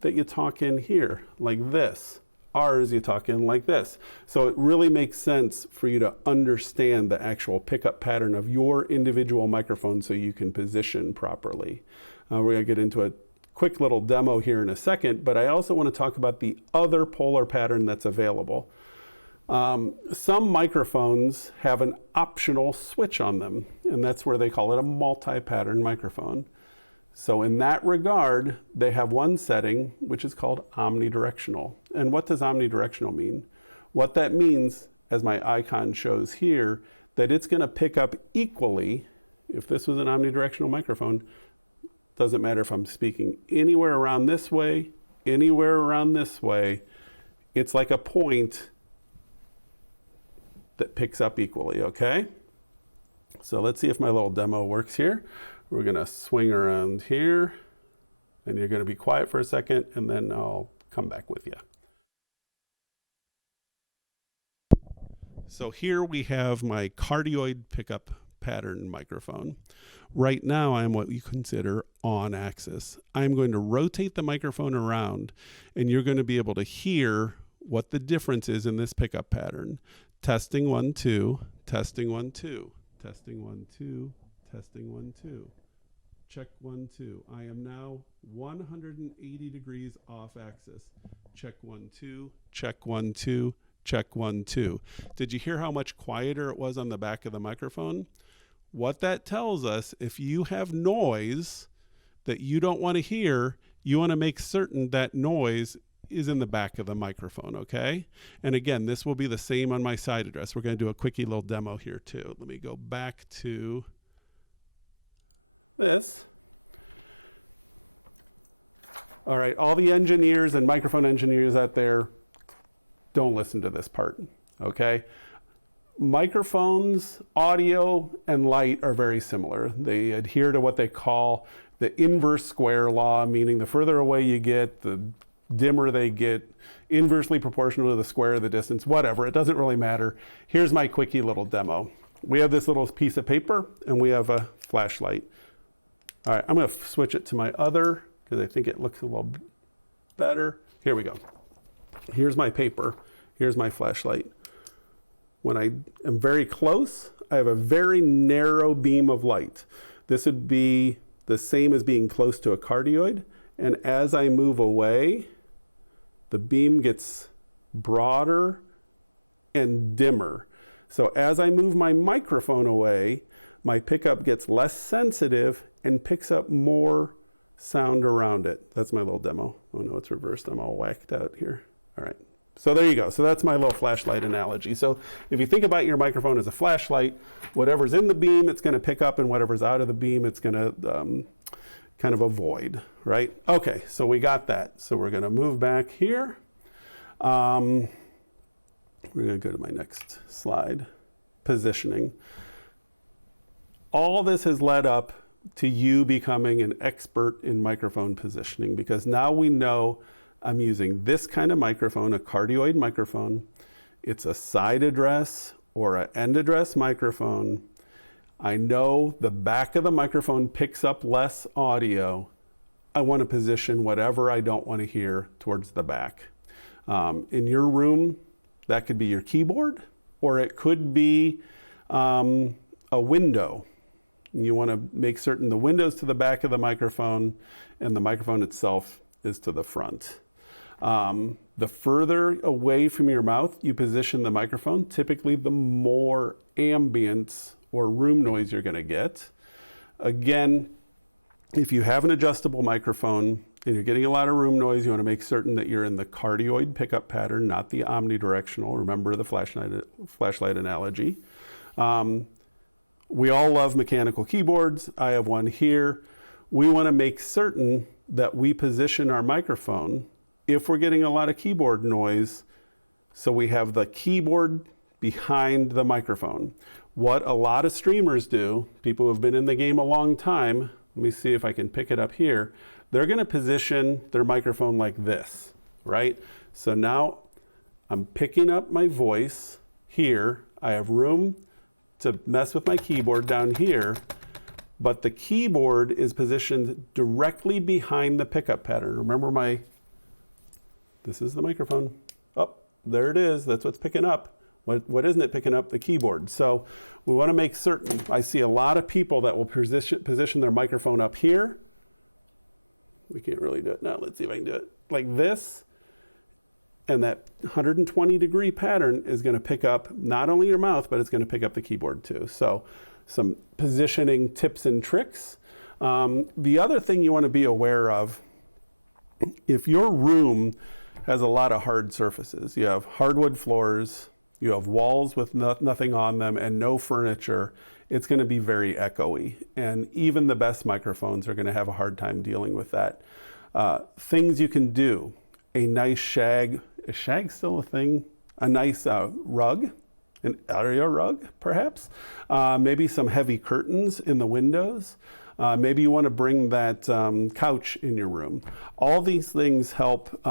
that you talk in here, like this. Ours, you talk in like this. So it really makes sense for you to understand the actual pickup pattern of your individual microphone so you can position properly. We're going to get into a quick little demo here in a second, but I also want to talk about the other polar pattern that's available. Some microphones have an optional switch on them, and that's where they call it a multi-pattern microphone. So in that regard, they have one setting, which is called omnidirectional. And what does omnidirectional mean? What that means, as my icon shows here, that it's going to pick up equally, if this was an omnidirectional microphone, Doesn't matter if I'm speaking anywhere around this way, anywhere around this way. It's like a point that picks up equally, okay? So let's see if my little demo works here. We're gonna swing around here, and you're gonna be quiet for a second, and then I'll come back with you. So here we have my cardioid pickup pattern microphone. Right now I'm what you consider on axis. I'm going to rotate the microphone around, and you're going to be able to hear what the difference is in this pickup pattern. Testing 1, 2, testing 1, 2, testing 1, 2, testing 1, 2. Check 1, 2. I am now 180 degrees off axis. Check 1, 2, check 1, 2, check 1, 2. Did you hear how much quieter it was on the back of the microphone? What that tells us, if you have noise that you don't want to hear, you want to make certain that noise is in the back of the microphone, okay? And again, this will be the same on my side address. We're going to do a quickie little demo here too. Let me go back to this. All right, all the engineers and microphone engineers out there, don't listen to this part, okay? Microphones, audio, and light are very similar. They adhere to what they call the inverse square law, meaning the further away you get, the dimmer they get, inversely proportional to the square of the distance, whatever, it doesn't really matter. Here's my quickie little demo. We have this little piece of paper, and we have a flashlight. All right, I'm gonna switch it to my other, because I think it looks a little better. Here we go. Here's my paper. Here's my flashlight. When I am very close, I have a very narrow beam of light. This would be the same as being close to a cardioid. And as I move away, the beam gets broader and dimmer. So as I move my microphone away, my pickup gets less sensitive and picks up more sound around it. That's my little demo. Oh no, it's reversed. I'm all whacked out here. All right. So there you go. So that's my little flashlight analogy. So if you think about your microphone as a flashlight, whatever's in the beam, it's going to pick up, and whatever's out of the beam, it's going to kind of avoid, right? Okay, so we got that. So we're going to move back here. We're going to go to my next slide, positioning. All this has led up to you becoming an expert in microphone positioning, because now we know I'm using this kind of microphone, a cardioid microphone. It's a side address or an end address microphone. I know the back of the microphone picks up less audio. I want to position whatever I don't want to hear towards the back. In your room, that could be your keyboard, or it could be a window. You want to make certain the window's to the back of the microphone and the microphone itself is to the front. The further away from your mouth you position the microphone, typically the more ambience or room noise you're going to get. Again, if you have an adjustable microphone and you're getting a lot of room noise, you want to make certain that you're in the cardioid pickup pattern, not the omnidirectional. Remember the flashlight analogy. We all love mechanical keyboards. I have one here. We want to make certain that we position our microphone if we're getting a lot of keyboard noise, so we have the keyboard behind the microphone. What a lot of streamers do, people who have been in the game a long time, let me see if I can pick it up here, they're going to position their microphone like this, right? So now I'm picking up my voice here. I have room to mess with my keyboard down here, but the keyboard is positioned directly behind the pickup pattern. Remember this is the microphone. Oh, there it is. That's what's picking up. What isn't it picking up? The keyboard. So we want to make certain. I see a lot of people that will position their microphone up here. We can't really do it now. Let's see if I can do it like this. And that 120 degree pattern is going to pick up not only your mouth, but it's going to pick up the keyboard too. So some positioning tips and tricks. The other thing you want to be aware of, if your room has a lot of hard surfaces, you have hardwood floors, you have walls with nothing on them and no furniture, it's going to be very echoey. And even the best microphones are going to have a hard time dealing with that. Things you can do, a nice shag. Is shag still a thing? A nice rug, an area rug, perhaps. Maybe some heavy curtains in the windows. Maybe you want to bring that couch in your room. All these things help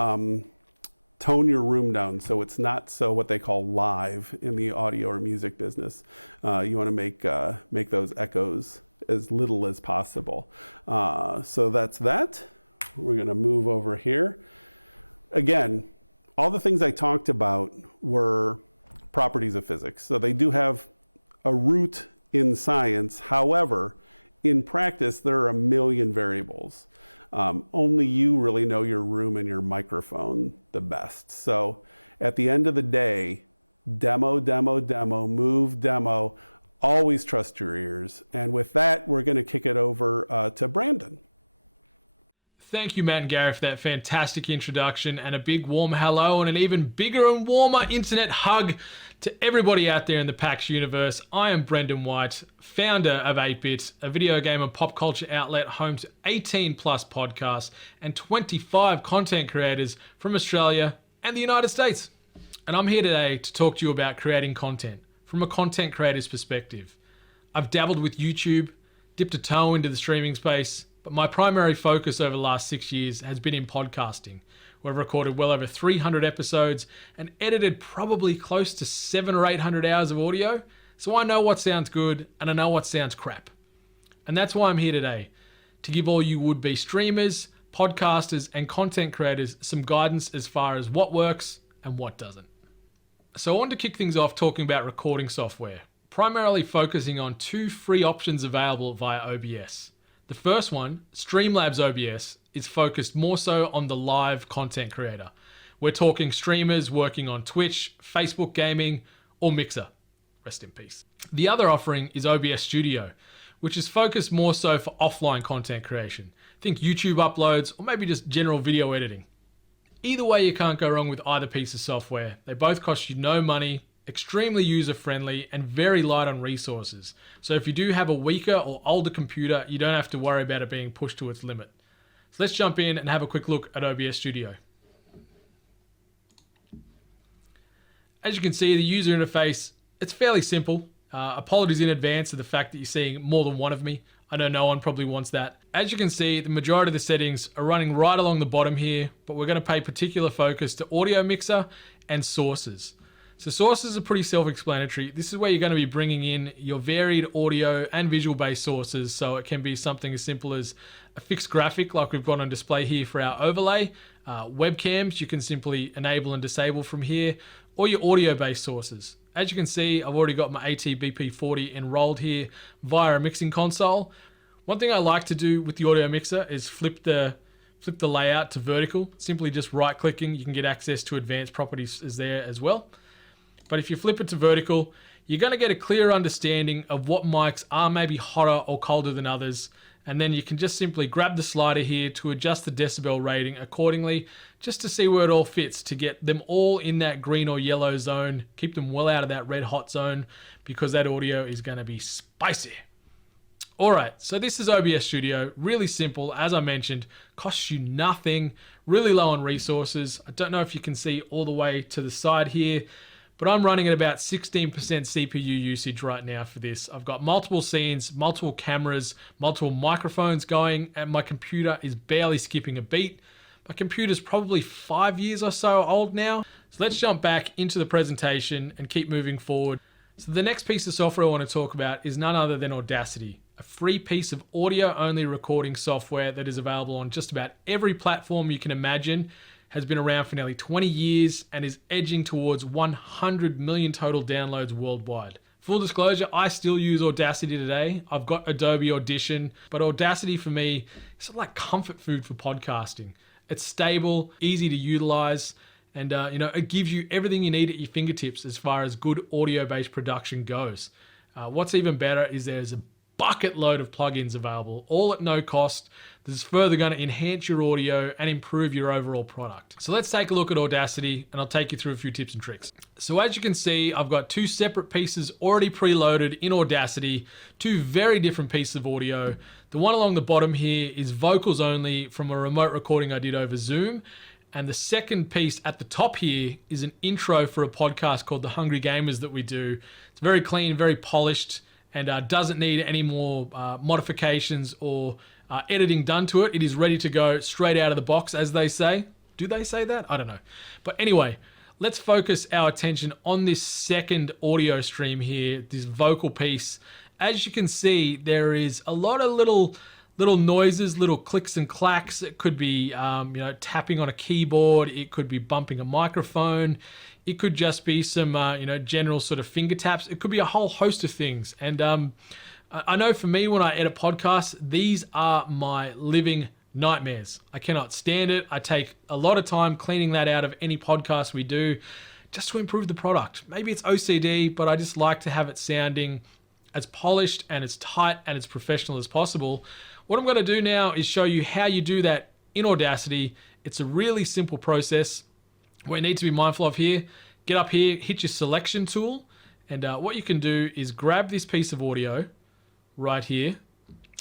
tone your room down so it's not so what they call live in the audio or music business. You want to make those echoes as little as possible. So that's that. We're going to move over here. Again, all the things I talked about were properties of physics. So they do have a root in science. However, in practice, there are a million variables. Only you really know your room and your microphone the best. So at the end of the day, demo, demo, demo, move, demo, always trust your ears. And with that, we're going to kick it over to Brandon. Thank you, Matt and Gary, for that fantastic introduction, and a big warm hello and an even bigger and warmer internet hug to everybody out there in the PAX universe. I am Brendan White, founder of Atebit, a video game and pop culture outlet home to 18 plus podcasts and 25 content creators from Australia and the United States. And I'm here today to talk to you about creating content from a content creator's perspective. I've dabbled with YouTube, dipped a toe into the streaming space, but my primary focus over the last 6 years has been in podcasting. We've recorded well over 300 episodes and edited probably close to 700 or 800 hours of audio. So I know what sounds good and I know what sounds crap. And that's why I'm here today, to give all you would-be streamers, podcasters, and content creators some guidance as far as what works and what doesn't. So I wanted to kick things off talking about recording software, primarily focusing on 2 free options available via OBS. The first one, Streamlabs OBS, is focused more so on the live content creator. We're talking streamers working on Twitch, Facebook Gaming, or Mixer. Rest in peace. The other offering is OBS Studio, which is focused more so for offline content creation. Think YouTube uploads, or maybe just general video editing. Either way, you can't go wrong with either piece of software. They both cost you no money, extremely user-friendly, and very light on resources. So if you do have a weaker or older computer, you don't have to worry about it being pushed to its limit. So let's jump in and have a quick look at OBS Studio. As you can see, the user interface, it's fairly simple. Apologies in advance for the fact that you're seeing more than one of me. I know no one probably wants that. As you can see, the majority of the settings are running right along the bottom here, but we're going to pay particular focus to audio mixer and sources. So sources are pretty self-explanatory. This is where you're going to be bringing in your varied audio and visual-based sources. So it can be something as simple as a fixed graphic like we've got on display here for our overlay. Webcams you can simply enable and disable from here, or your audio-based sources. As you can see, I've already got my AT-BP40 enrolled here via a mixing console. One thing I like to do with the audio mixer is flip the layout to vertical. Simply just right-clicking, you can get access to advanced properties as there as well. But if you flip it to vertical, you're going to get a clear understanding of what mics are maybe hotter or colder than others. And then you can just simply grab the slider here to adjust the decibel rating accordingly, just to see where it all fits, to get them all in that green or yellow zone, keep them well out of that red hot zone, because that audio is going to be spicy. All right, so this is OBS Studio, really simple, as I mentioned, costs you nothing, really low on resources. I don't know if you can see all the way to the side here, but I'm running at about 16% CPU usage right now for this. I've got multiple scenes, multiple cameras, multiple microphones going, and my computer is barely skipping a beat. My computer's probably 5 years or so old now. So let's jump back into the presentation and keep moving forward. So the next piece of software I want to talk about is none other than Audacity, a free piece of audio-only recording software that is available on just about every platform you can imagine, has been around for nearly 20 years, and is edging towards 100 million total downloads worldwide. Full disclosure, I still use Audacity today. I've got Adobe Audition, but Audacity for me is sort of like comfort food for podcasting. It's stable, easy to utilize, and it gives you everything you need at your fingertips as far as good audio-based production goes. What's even better is there's a bucket load of plugins available, all at no cost. This is further going to enhance your audio and improve your overall product. So let's take a look at Audacity, and I'll take you through a few tips and tricks. So as you can see, I've got two separate pieces already preloaded in Audacity, two very different pieces of audio. The one along the bottom here is vocals only from a remote recording I did over Zoom. And the second piece at the top here is an intro for a podcast called The Hungry Gamers that we do. It's very clean, very polished, and doesn't need any more modifications or editing done to it. It is ready to go straight out of the box, as they say. Do they say that? I don't know. But anyway, let's focus our attention on this second audio stream here, this vocal piece. As you can see, there is a lot of little noises, little clicks and clacks. It could be tapping on a keyboard. It could be bumping a microphone. It could just be some general sort of finger taps. It could be a whole host of things. And I know for me, when I edit podcasts, these are my living nightmares. I cannot stand it. I take a lot of time cleaning that out of any podcast we do just to improve the product. Maybe it's OCD, but I just like to have it sounding as polished and as tight and as professional as possible. What I'm going to do now is show you how you do that in Audacity. It's a really simple process. What you need to be mindful of here, get up here, hit your selection tool, and what you can do is grab this piece of audio right here.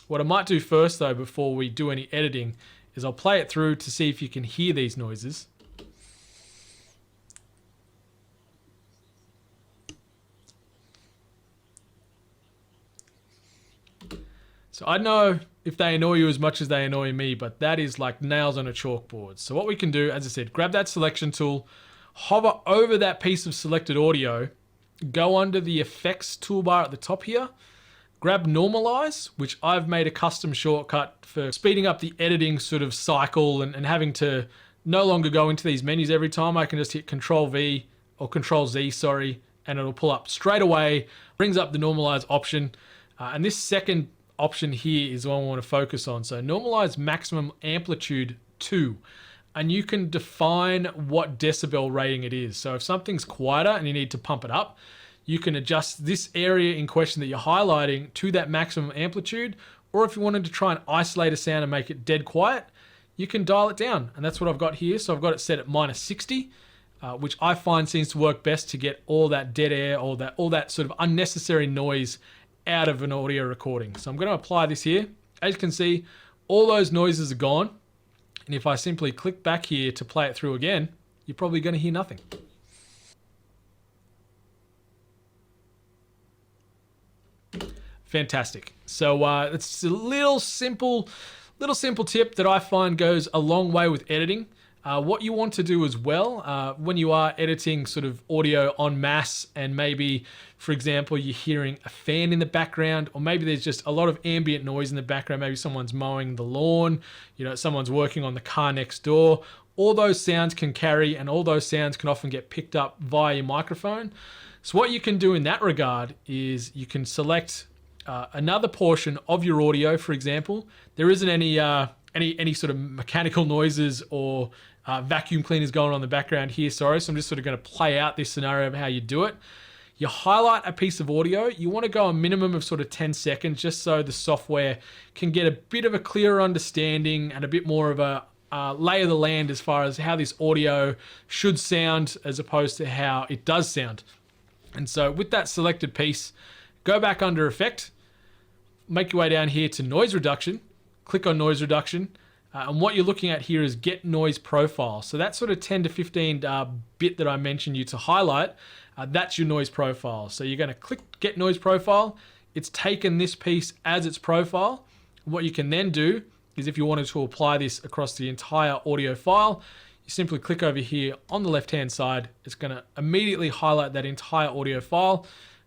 What I might do first though, before we do any editing, is I'll play it through to see if you can hear these noises. So I know if they annoy you as much as they annoy me, but that is like nails on a chalkboard. So what we can do, as I said, grab that selection tool, hover over that piece of selected audio, go under the effects toolbar at the top here, grab normalize, which I've made a custom shortcut for speeding up the editing sort of cycle and having to no longer go into these menus every time. I can just hit Control V or Control Z, sorry, and it'll pull up straight away, brings up the normalize option. And this second option here is what I want to focus on. So normalize maximum amplitude 2. And you can define what decibel rating it is. So if something's quieter and you need to pump it up, you can adjust this area in question that you're highlighting to that maximum amplitude. Or if you wanted to try and isolate a sound and make it dead quiet, you can dial it down. And that's what I've got here. So I've got it set at -60, which I find seems to work best to get all that dead air, all that sort of unnecessary noise out of an audio recording. So I'm going to apply this here. As you can see, all those noises are gone. And if I simply click back here to play it through again, you're probably going to hear nothing. Fantastic. So it's a little simple tip that I find goes a long way with editing. What you want to do as well, when you are editing sort of audio en masse, and maybe, for example, you're hearing a fan in the background, or maybe there's just a lot of ambient noise in the background, maybe someone's mowing the lawn, someone's working on the car next door, all those sounds can carry, and all those sounds can often get picked up via your microphone. So what you can do in that regard is you can select another portion of your audio. For example, there isn't any sort of mechanical noises or vacuum cleaners going on in the background here, sorry. So I'm just sort of going to play out this scenario of how you do it. You highlight a piece of audio. You want to go a minimum of sort of 10 seconds just so the software can get a bit of a clearer understanding and a bit more of a lay of the land as far as how this audio should sound as opposed to how it does sound. And so with that selected piece, go back under Effect, make your way down here to Noise Reduction, click on Noise Reduction, and what you're looking at here is Get Noise Profile. So that sort of 10 to 15 bit that I mentioned you to highlight, that's your noise profile. So you're going to click Get Noise Profile. It's taken this piece as its profile. What you can then do is, if you wanted to apply this across the entire audio file, you simply click over here on the left-hand side. It's going to immediately highlight that entire audio file.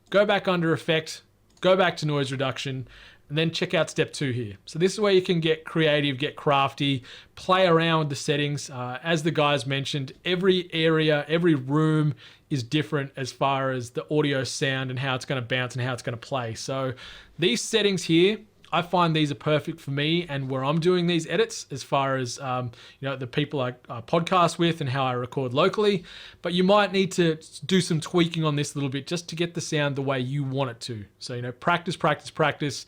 Go back under Effect, go back to Noise Reduction, and then check out step 2 here. So this is where you can get creative, get crafty, play around with the settings. As the guys mentioned, every area, every room is different as far as the audio sound and how it's going to bounce and how it's going to play. So these settings here, I find these are perfect for me and where I'm doing these edits as far as the people I podcast with and how I record locally. But you might need to do some tweaking on this a little bit just to get the sound the way you want it to. So practice, practice, practice.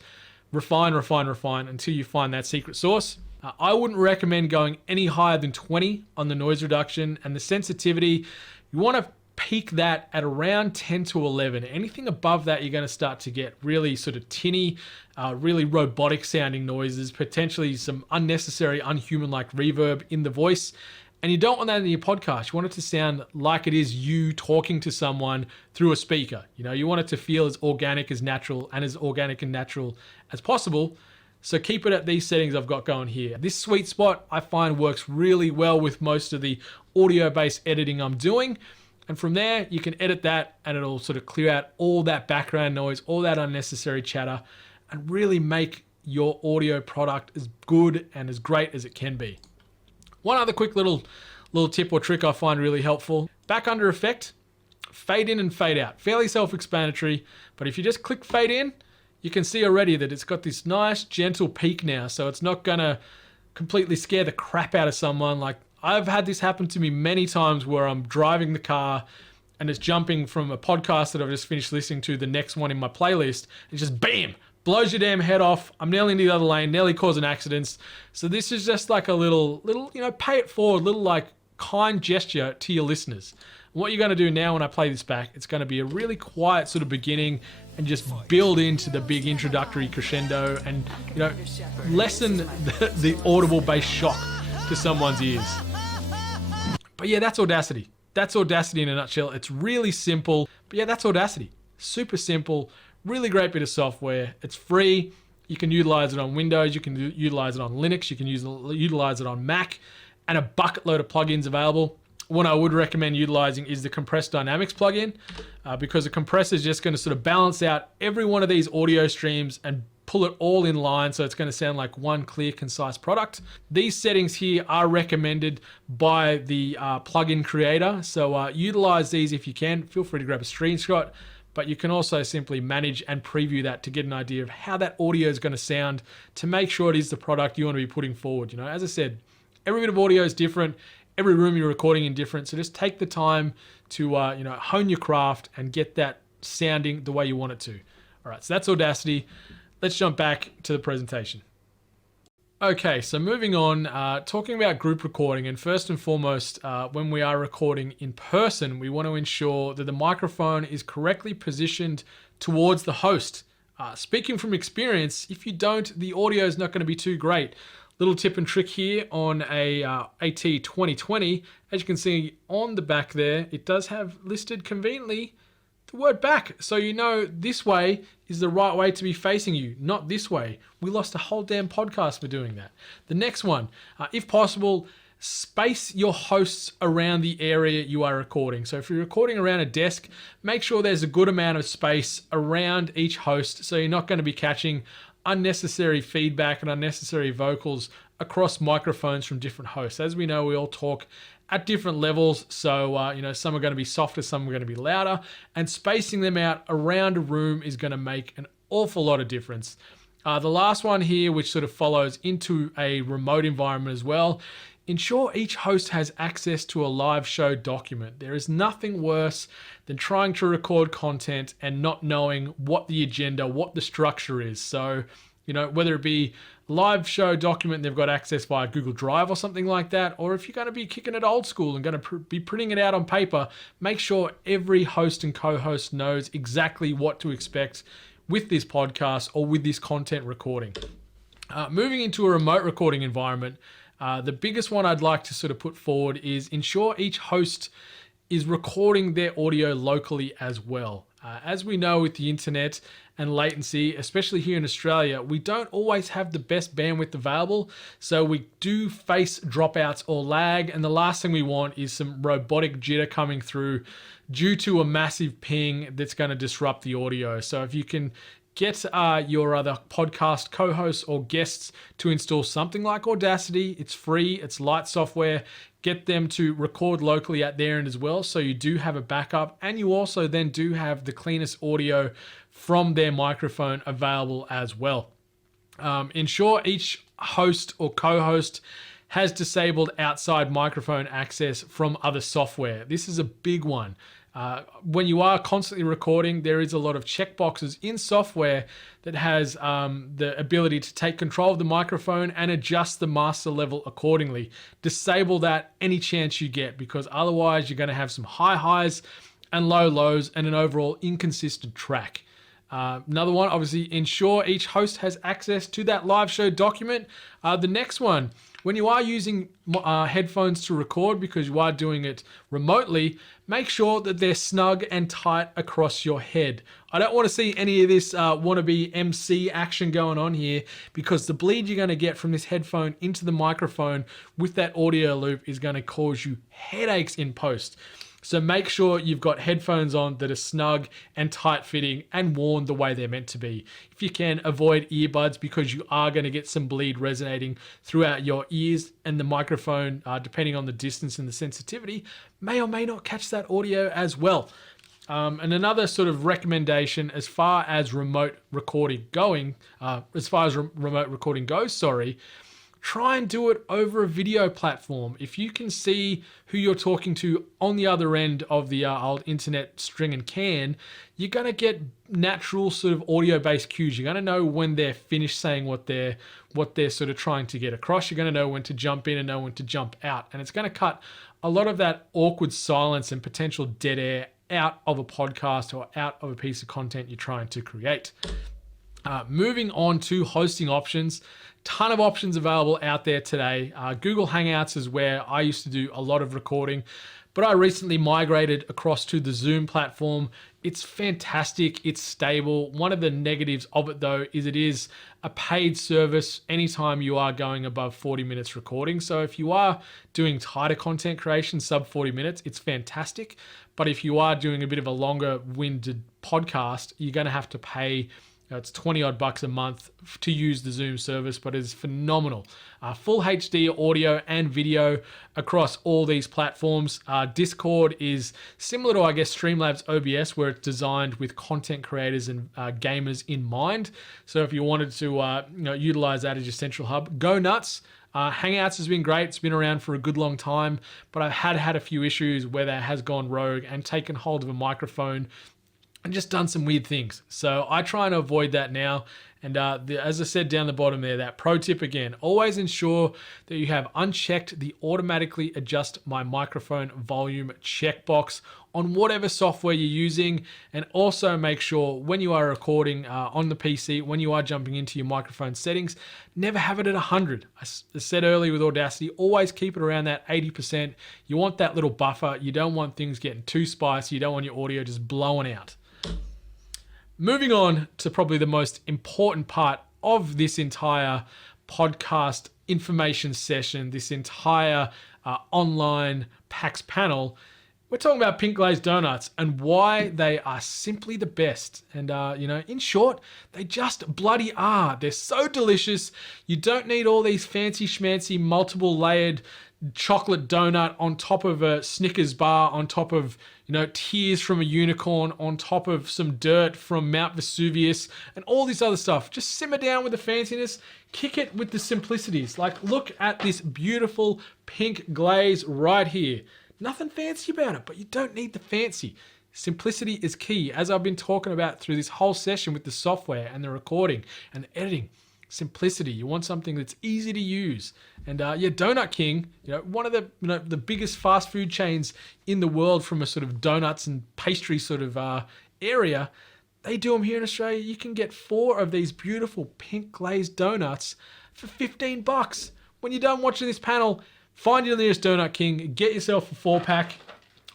refine until you find that secret sauce. I wouldn't recommend going any higher than 20 on the noise reduction, and the sensitivity, you want to peak that at around 10 to 11. Anything above that, you're going to start to get really sort of tinny, really robotic sounding noises, potentially some unnecessary, unhuman-like reverb in the voice. And you don't want that in your podcast. You want it to sound like it is you talking to someone through a speaker. You want it to feel as organic and natural as possible. So keep it at these settings I've got going here. This sweet spot I find works really well with most of the audio-based editing I'm doing. And from there, you can edit that and it'll sort of clear out all that background noise, all that unnecessary chatter, and really make your audio product as good and as great as it can be. One other quick little tip or trick I find really helpful. Back under effect, fade in and fade out. Fairly self-explanatory, but if you just click fade in, you can see already that it's got this nice gentle peak now, so it's not gonna completely scare the crap out of someone. Like, I've had this happen to me many times where I'm driving the car and it's jumping from a podcast that I've just finished listening to the next one in my playlist. It's just bam, blows your damn head off. I'm nearly in the other lane, nearly causing accidents. So this is just like a little, pay it forward, little like kind gesture to your listeners. And what you're going to do now when I play this back, it's going to be a really quiet sort of beginning and just build into the big introductory crescendo and, lessen the audible bass shock to someone's ears. But yeah, that's Audacity. That's Audacity in a nutshell. It's really simple, but yeah, that's Audacity. Super simple, really great bit of software. It's free. You can utilize it on Windows. You can utilize it on Linux. You can utilize it on Mac, and a bucket load of plugins available. One I would recommend utilizing is the Compressed Dynamics plugin, because the compressor is just going to sort of balance out every one of these audio streams and pull it all in line, so it's going to sound like one clear, concise product. These settings here are recommended by the plugin creator, so utilize these if you can. Feel free to grab a screenshot, but you can also simply manage and preview that to get an idea of how that audio is going to sound to make sure it is the product you want to be putting forward. As I said, every bit of audio is different. Every room you're recording in different, so just take the time to hone your craft and get that sounding the way you want it to. All right, so that's Audacity. Let's jump back to the presentation. Okay, so moving on, talking about group recording, and first and foremost, when we are recording in person, we want to ensure that the microphone is correctly positioned towards the host. Speaking from experience, if you don't, the audio is not going to be too great. Little tip and trick here on a AT2020, as you can see on the back there, it does have listed conveniently the word back. So this way is the right way to be facing you, not this way. We lost a whole damn podcast for doing that. The next one, if possible, space your hosts around the area you are recording. So if you're recording around a desk, make sure there's a good amount of space around each host so you're not going to be catching unnecessary feedback and unnecessary vocals across microphones from different hosts. As we know, we all talk at different levels, so some are going to be softer, some are going to be louder, and spacing them out around a room is going to make an awful lot of difference. The last one here, which sort of follows into a remote environment as well, ensure each host has access to a live show document. There is nothing worse than trying to record content and not knowing what the agenda, what the structure is. So, whether it be live show document they've got access via Google Drive or something like that, or if you're going to be kicking it old school and going to be printing it out on paper, make sure every host and co-host knows exactly what to expect with this podcast or with this content recording. Moving into a remote recording environment, the biggest one I'd like to sort of put forward is ensure each host is recording their audio locally as well. As we know with the internet and latency, especially here in Australia, we don't always have the best bandwidth available, so we do face dropouts or lag, and the last thing we want is some robotic jitter coming through due to a massive ping that's going to disrupt the audio. So if you can get your other podcast co-hosts or guests to install something like Audacity. It's free, it's light software. Get them to record locally at their end as well, so you do have a backup, and you also then do have the cleanest audio from their microphone available as well. Ensure each host or co-host has disabled outside microphone access from other software. This is a big one. When you are constantly recording, there is a lot of checkboxes in software that has the ability to take control of the microphone and adjust the master level accordingly. Disable that any chance you get, because otherwise you're going to have some high highs and low lows and an overall inconsistent track. Another one, obviously, ensure each host has access to that live show document. The next one, when you are using headphones to record because you are doing it remotely, make sure that they're snug and tight across your head. I don't want to see any of this wannabe MC action going on here, because the bleed you're going to get from this headphone into the microphone with that audio loop is going to cause you headaches in post. So make sure you've got headphones on that are snug and tight fitting and worn the way they're meant to be. If you can, avoid earbuds, because you are going to get some bleed resonating throughout your ears, and the microphone, depending on the distance and the sensitivity, may or may not catch that audio as well. And another sort of recommendation as far as remote recording goes, try and do it over a video platform. If you can see who you're talking to on the other end of the old internet string and can, you're going to get natural sort of audio-based cues. You're going to know when they're finished saying what they're sort of trying to get across. You're going to know when to jump in and know when to jump out. And it's going to cut a lot of that awkward silence and potential dead air out of a podcast or out of a piece of content you're trying to create. Moving on to hosting options. Ton of options available out there today. Google Hangouts is where I used to do a lot of recording, but I recently migrated across to the Zoom platform. It's fantastic. It's stable. One of the negatives of it, though, is it is a paid service anytime you are going above 40 minutes recording. So if you are doing tighter content creation, sub 40 minutes, it's fantastic. But if you are doing a bit of a longer winded podcast, you're going to have to pay. It's 20 odd bucks a month to use the Zoom service, but it's phenomenal. Full HD audio and video across all these platforms. Discord is similar to, I guess, Streamlabs OBS, where it's designed with content creators and gamers in mind. So if you wanted to utilize that as your central hub, go nuts. Hangouts has been great. It's been around for a good long time, but I've had a few issues where that has gone rogue and taken hold of a microphone and just done some weird things. So I try and avoid that now. And as I said down the bottom there, that pro tip again, always ensure that you have unchecked the automatically adjust my microphone volume checkbox on whatever software you're using. And also make sure when you are recording on the PC, when you are jumping into your microphone settings, never have it at 100. I said earlier with Audacity, always keep it around that 80%. You want that little buffer. You don't want things getting too spicy. You don't want your audio just blowing out. Moving on to probably the most important part of this entire podcast information session, this entire online PAX panel, we're talking about pink glazed donuts and why they are simply the best. And, in short, they just bloody are. They're so delicious. You don't need all these fancy schmancy multiple layered chocolate donut on top of a Snickers bar, on top of, tears from a unicorn, on top of some dirt from Mount Vesuvius and all this other stuff. Just simmer down with the fanciness, kick it with the simplicities. Like, look at this beautiful pink glaze right here. Nothing fancy about it, but you don't need the fancy. Simplicity is key, as I've been talking about through this whole session with the software and the recording and the editing. Simplicity. You want something that's easy to use. And Donut King, one of the biggest fast food chains in the world from a sort of donuts and pastry sort of area, they do them here in Australia. You can get 4 of these beautiful pink glazed donuts for $15. When you're done watching this panel, find your nearest Donut King, get yourself a 4-pack,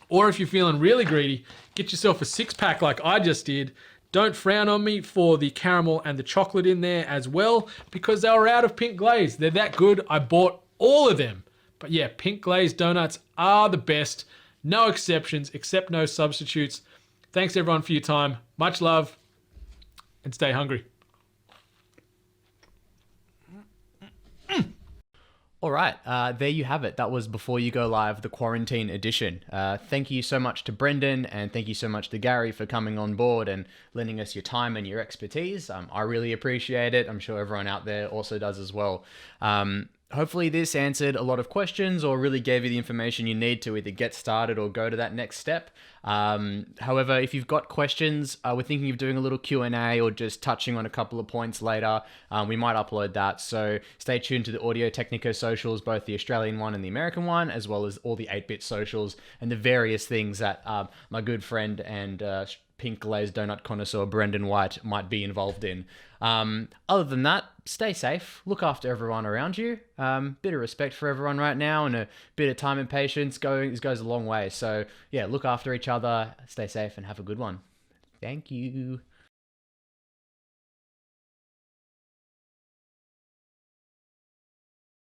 or if you're feeling really greedy, get yourself a 6-pack like I just did. Don't frown on me for the caramel and the chocolate in there as well, because they were out of pink glaze. They're that good. I bought all of them. But yeah, pink glazed donuts are the best. No exceptions, except no substitutes. Thanks everyone for your time. Much love, and stay hungry. All right, there you have it. That was Before You Go Live, the quarantine edition. Thank you so much to Brendan, and thank you so much to Gary for coming on board and lending us your time and your expertise. I really appreciate it. I'm sure everyone out there also does as well. Hopefully this answered a lot of questions or really gave you the information you need to either get started or go to that next step. However, if you've got questions, we're thinking of doing a little Q&A or just touching on a couple of points later. We might upload that, so stay tuned to the Audio-Technica socials, both the Australian one and the American one, as well as all the 8-bit socials and the various things that my good friend and pink glazed donut connoisseur Brendan White might be involved in. Other than that, stay safe, look after everyone around you. Bit of respect for everyone right now, and a bit of time and patience goes a long way. So yeah, look after each other, stay safe, and have a good one. Thank you.